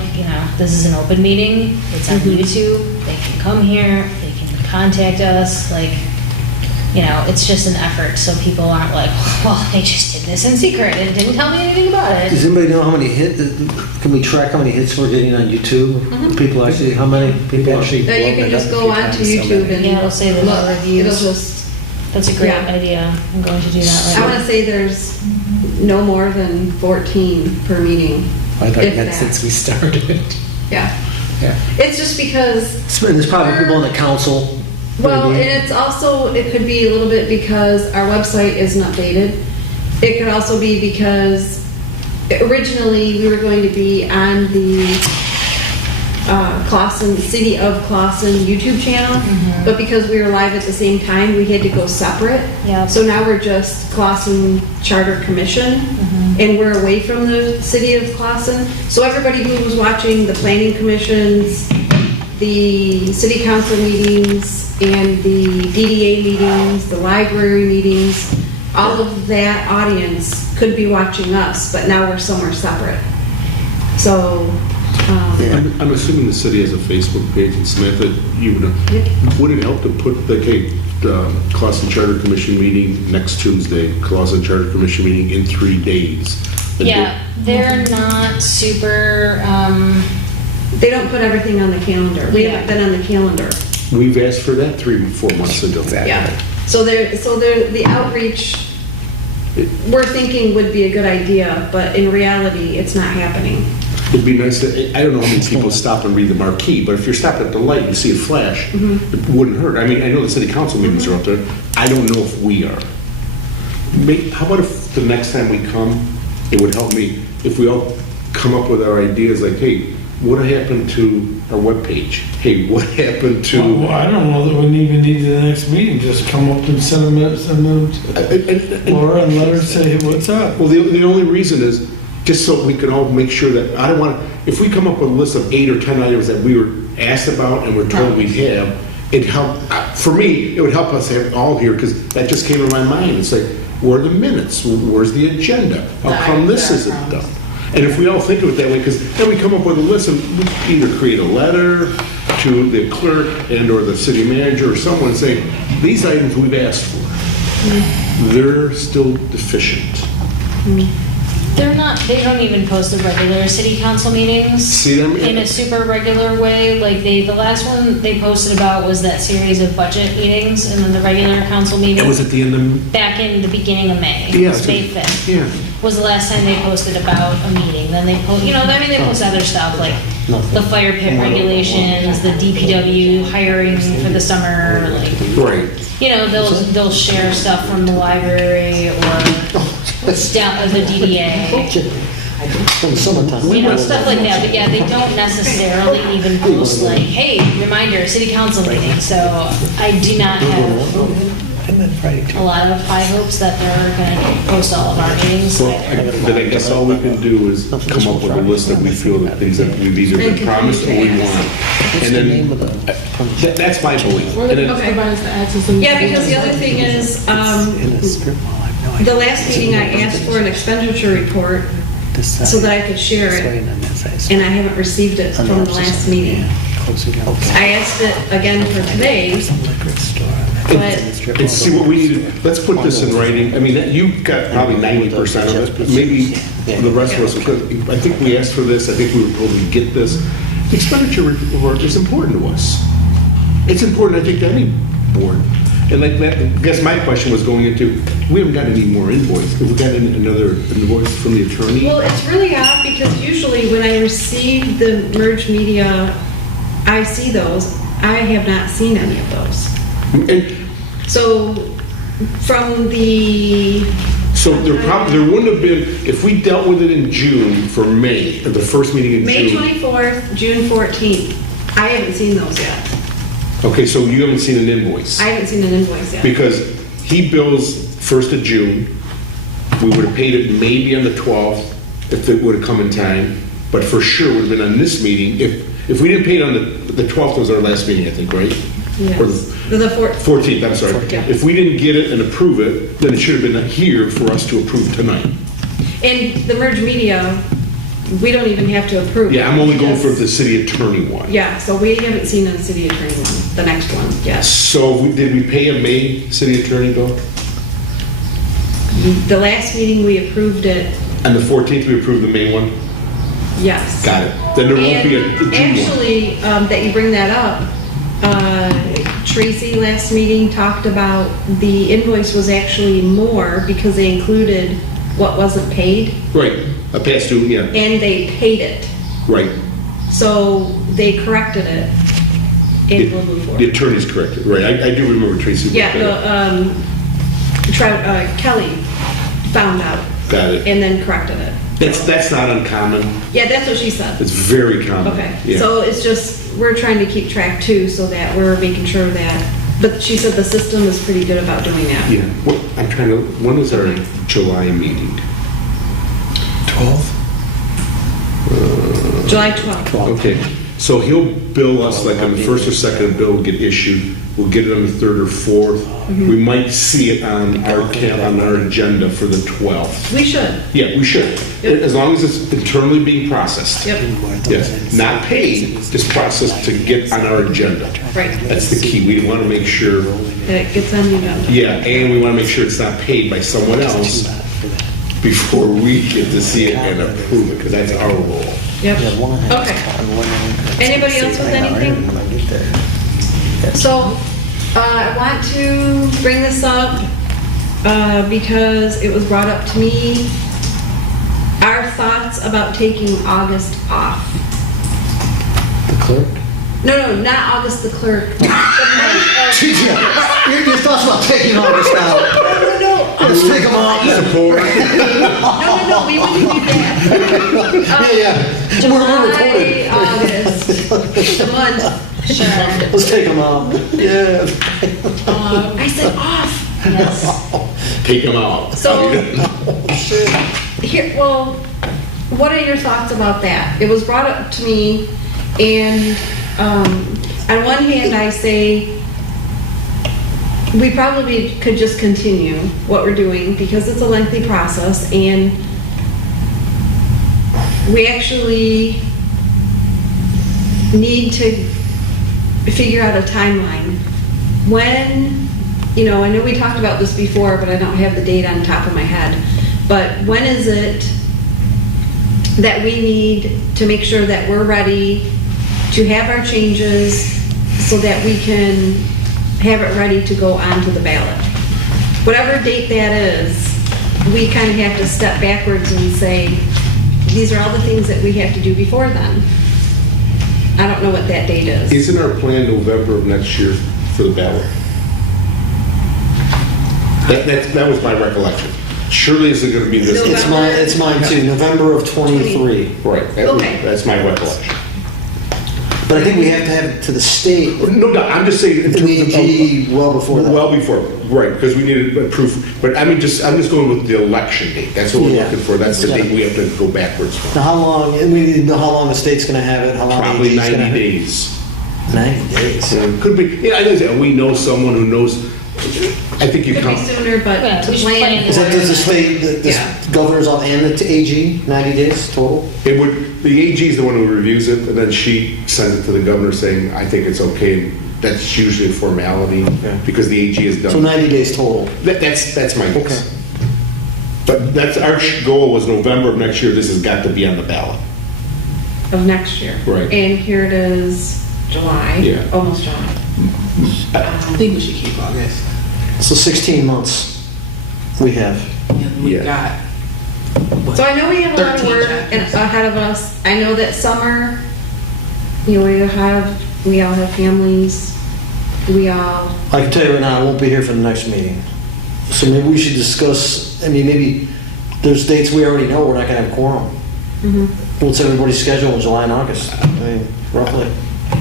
this is an open meeting, it's on YouTube, they can come here, they can contact us, it's just an effort so people aren't like, well, they just did this in secret and didn't tell me anything about it. Does anybody know how many can we track how many hits we're getting on YouTube? People actually, how many people actually? Now you can just go on to YouTube and Yeah, it'll say the look. reviews. It'll just, That's a great Yeah. idea. I'm going to do that I right want to say there's no more than 14 per meeting. I thought If that that. since we started. Yeah. Yeah. It's just because, And there's probably people on the council. well, and maybe. it's also, it could be a little bit because our website isn't updated. It could also be because originally we were going to be on the Clausen, City of Clausen YouTube channel, but because we were live at the same time, we had to go separate. Yeah. So now we're just Clausen Charter Commission, and we're away from the City of Clausen. So everybody who was watching the planning commissions, the city council meetings, and the DDA meetings, the library meetings, all of that audience could be watching us, but now we're somewhere separate. So, I'm assuming the city has a Facebook page, and Samantha, would it help to put the Clausen Charter Commission meeting next Tuesday, Clausen Charter Commission meeting in 3 days? Yeah, they're not super, they don't put everything on the calendar. We haven't been on the calendar. We've asked for that 3-4 months ago. Yeah. So the outreach, we're thinking would be a good idea, but in reality, it's not happening. It'd be nice to, I don't know how many people stop and read the marquee, but if you're stopped at the light, you see it flash, it wouldn't hurt. I mean, I know the city council meetings are up there. I don't know if we are. How about if the next time we come, it would help me if we all come up with our ideas like, hey, what happened to our webpage? Hey, what happened to... Well, I don't know that we even need the next meeting, just come up and send them to Laura and let her say, hey, what's up? Well, the only reason is just so we can all make sure that, I don't want, if we come up with a list of 8 or 10 items that we were asked about and we're told we have, it help, for me, it would help us have all here, because that just came to my mind. It's like, where are the minutes? Where's the agenda? How come this isn't done? And if we all think of it that way, because then we come up with a list and we either create a letter to the clerk and or the city manager or someone saying, these items we've asked for, they're still deficient. they don't even post the regular city council meetings. See them? In a super regular way, the last one they posted about was that series of budget meetings, and then the regular council meeting. It was at the end of... Back in the beginning of May. Yeah, It was May 5th. Yeah. Was the last time they posted about a meeting. Then they post, they post other stuff like the fire pit regulations, the DPW hiring for the summer, Right. they'll share stuff from the library or down the DDA. From the summertime. Stuff like that. But yeah, they don't necessarily even post like, hey, reminder, city council meeting. So I do not have Friday, too. a lot of high hopes that they're gonna post all of our meetings. Well, then I guess all we can do is come up with a list that we feel that things that we've either been promised or we want. And then, that's my belief. Or And the then- provide us the access and- Yeah, because the other thing is, In a strip mall, I have no idea. the last meeting I asked for an expenditure report This side, so that I could share this way, it, and then that side. and I haven't received it On from the opposite last side, meeting. yeah, closer down. I asked it again for today, Some liquor store on that. but In the strip And mall. see what we need, let's put this in writing. I mean, you've got probably 90% of it, maybe the rest of us, because I think we asked for this, I think we were told to get this. The expenditure report is important to us. It's important, I think, to any board. And like that, I guess my question was going into, we haven't got any more invoice. Have we got another invoice from the attorney? well, it's really odd because usually when I receive the merged media, I see those. I have not seen any of those. And So from the, so there wouldn't have been, if we dealt with it in June for May, at the first meeting in May June. 24th, June 14th, I haven't seen those yet. Okay, so you haven't seen an invoice? I haven't seen an invoice yet. Because he bills 1st of June, we would have paid it maybe on the 12th if it would have come in time, but for sure would have been on this meeting. If we didn't pay it on the 12th was our last meeting, I think, right? Or Yes. The 4th. 14th, I'm sorry. Yeah. If we didn't get it and approve it, then it should have been here for us to approve tonight. And the merged media, we don't even have to approve. Yeah, I'm only going for because- the city attorney one. Yeah, so we haven't seen a city attorney one, the next one, yes. So did we pay a May city attorney bill? The last meeting, we approved it, On the 14th, we approved the May one? yes. Got it. Then there won't be a And June one. actually, that you bring that up, Tracy last meeting talked about the invoice was actually more because they included what wasn't paid, Right, a past due, yeah, and they paid it. right. So they corrected it, and we'll move The forward. attorney's corrected, right, I do remember Tracy. Yeah, Kelly found out Got it. and then corrected it. That's not uncommon, Yeah, that's what she said. it's very common. Okay, Yeah. so it's just, we're trying to keep track too, so that we're making sure that, but she said the system is pretty good about doing that. Yeah, I'm trying to, when is our July meeting? 12th? July 12th. Okay, so he'll bill us like on the first or second bill will get issued, we'll get it on the third or fourth. Mm-hmm. We might see it on our agenda for the 12th. We should. Yeah, we should, Yep. as long as it's internally being processed. Yep, Yes, not paid, just processed to get on our agenda. right. That's the key, we want to make sure, That it gets on the agenda. yeah, and we want to make sure it's not paid by someone else before we get to see it and approve it, because that's our role. Yep. Okay. Anybody else with anything? So, I want to bring this up because it was brought up to me. Our thoughts about taking August off. The clerk? No, not August the clerk. The month of- Your thoughts about taking August out? No, Let's take them off. no, we wouldn't do that. Yeah. We're recorded. July, August, the month. Sure. Let's take them out. Yeah. I said off. Yes. Take them out. So, here, well, what are your thoughts about that? It was brought up to me, and on one hand, I say we probably could just continue what we're doing because it's a lengthy process, and we actually need to figure out a timeline. When, I know we talked about this before, but I don't have the date on top of my head. But when is it that we need to make sure that we're ready to have our changes so that we can have it ready to go onto the ballot? Whatever date that is, we kind of have to step backwards and say, these are all the things that we have to do before then. I don't know what that date is. Isn't our plan November of next year for the ballot? That was my recollection. Surely is it going to be this? November. It's mine too, November of '23. Right, Okay. that's my recollection. But I think we have to have it to the state, No doubt, I'm just saying in and terms the of. AG well before that. Well before, right, because we needed proof, but I'm just going with the election date, that's what we're Yeah. looking for, that's the date we have to go backwards from. Now, how long, and we need to know how long the state's gonna have it, how long the Probably AG's gonna 90 have it. days. 90 days. Could be, yeah, I know that, we know someone who knows, I think you Could be come. sooner, but Yeah, to we should plan. plan Is that, does the state, the Yeah. governor's on, and the AG, 90 days total? It would, the AG is the one who reviews it, and then she sends it to the governor saying, I think it's okay. That's usually a formality, because the AG is done. So 90 days total. That's my Okay. guess. But that's, our goal was November of next year, this has got to be on the ballot. Of next year. Right. And here it is, July. Yeah. Almost July. I think we should keep August. So 16 months we have. And we Yeah. got, what, So I know we have a lot of 13 work chapters. ahead of us. I know that summer, we all have families. I can tell you right now, I won't be here for the next meeting. So maybe we should discuss, I mean, maybe there's dates we already know we're not gonna have quorum. What's everybody's schedule in July and August? I mean, roughly.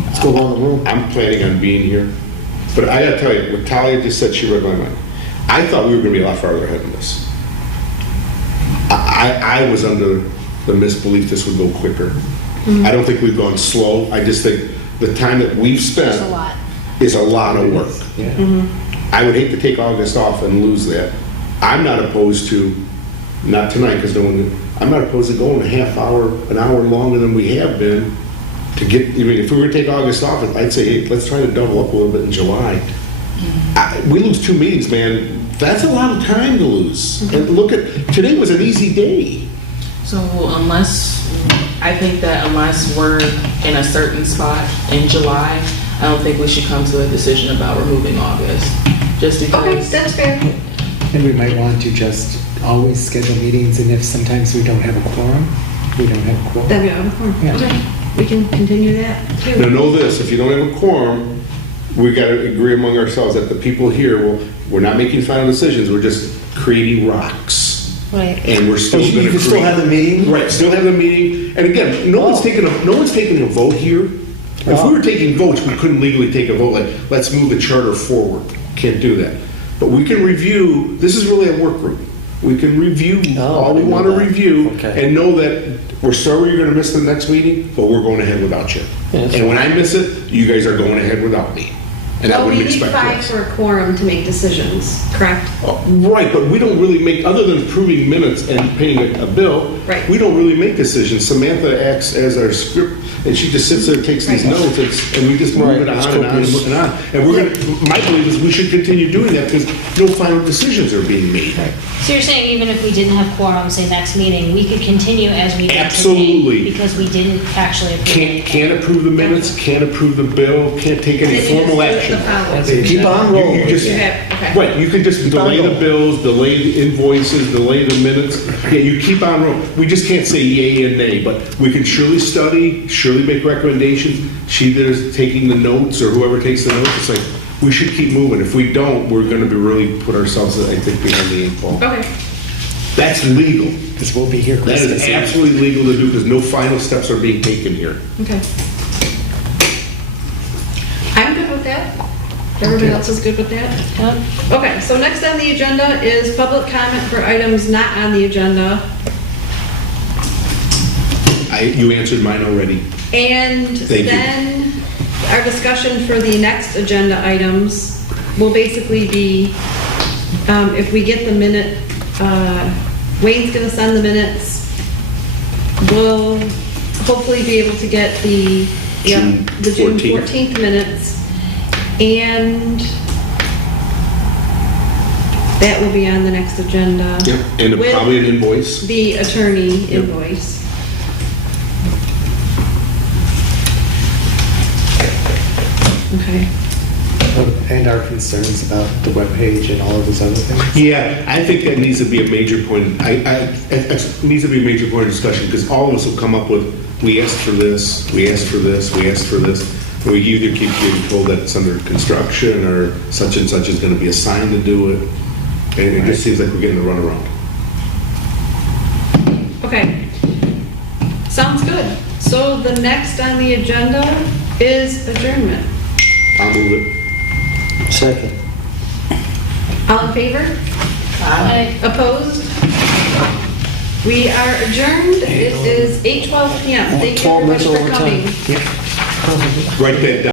Let's go around the room. I'm planning on being here, but I gotta tell you, what Talia just said, she read my mind. I thought we were gonna be a lot farther ahead in this. I was under the misbelief this would go quicker. I don't think we've gone slow, I just think the time that we've spent It's a lot. is a lot of work. Yeah. I would hate to take August off and lose that. I'm not opposed to, not tonight, because no one, I'm not opposed to going a half hour, an hour longer than we have been to get, I mean, if we were to take August off, I'd say, hey, let's try to double up a little bit in July. We lose 2 meetings, man, that's a lot of time to lose. And look at, today was an easy day. so I think that unless we're in a certain spot in July, I don't think we should come to a decision about removing August. Just Okay, because, that's fair. And we might want to just always schedule meetings, and if sometimes we don't have a quorum, we don't have a quorum. Then we have a quorum. Yeah. Okay, we can continue that too. Now know this, if you don't have a quorum, we gotta agree among ourselves that the people here, we're not making final decisions, we're just creating rocks. Right. And we're still You gonna can still create- have the meeting? Right, still have the meeting, and again, no one's taking a vote here. If we were taking votes, we couldn't legally take a vote, like, let's move the charter forward, can't do that. But we can review, this is really a work group. We can review Oh, all I we didn't know wanna that. review, Okay. and know that we're sorry you're gonna miss the next meeting, but we're going ahead without you. Yeah, that's And when I miss it, you guys are going ahead without me. And I Well, we wouldn't need expect 5 less. for a quorum to make decisions, correct? Right, but we don't really make, other than approving minutes and paying a bill, Right. we don't really make decisions. Samantha acts as our script, and she just sits there and takes these Right. notes, and we just move Right, it on it's and on and copious. moving on. And we're gonna, my belief is we should continue doing that, because no final decisions are being made. So you're saying even if we didn't have quorum, say next meeting, we could continue as we did today? Absolutely. Because we didn't actually approve anything? Can't approve the minutes, can't approve the bill, can't take any Then you formal just do action. the follow-up. Keep on rolling. You just, You have- okay. right, you can just Keep on delay the going. bills, delay the invoices, delay the minutes. Yeah, you keep on rolling. We just can't say yay and nay, but we can surely study, surely make recommendations. She there's taking the notes, or whoever takes the notes, it's like, we should keep moving. If we don't, we're gonna be really put ourselves, I think, behind the 8 ball. Okay, That's legal. Because we'll be here That Christmas is Eve. absolutely legal to do, because no final steps are being taken here. okay. I'm good with that. Everybody else is good with that? Yep. Okay, so next on the agenda is public comment for items not on the agenda. You answered mine already. And Thank you. then our discussion for the next agenda items will basically be, if we get the minute, Wayne's gonna send the minutes. We'll hopefully be able to get the June 14th minutes. And that will be on the next agenda. And With probably an invoice. the attorney invoice. Okay. And our concerns about the webpage and all of those other things. Yeah, I think that needs to be a major point, it needs to be a major point of discussion, because all of us will come up with, we asked for this, we asked for this, we asked for this, and we either keep getting told that it's under construction, or such and such is gonna be assigned to do it, and it just seems like we're getting the runaround. Okay. Sounds good. So the next on the agenda is adjournment. I'll move it. Second. All in favor? Opposed? We are adjourned. It is 8:12 PM. Thank you 12 everybody minutes for overtime. coming. Write that down.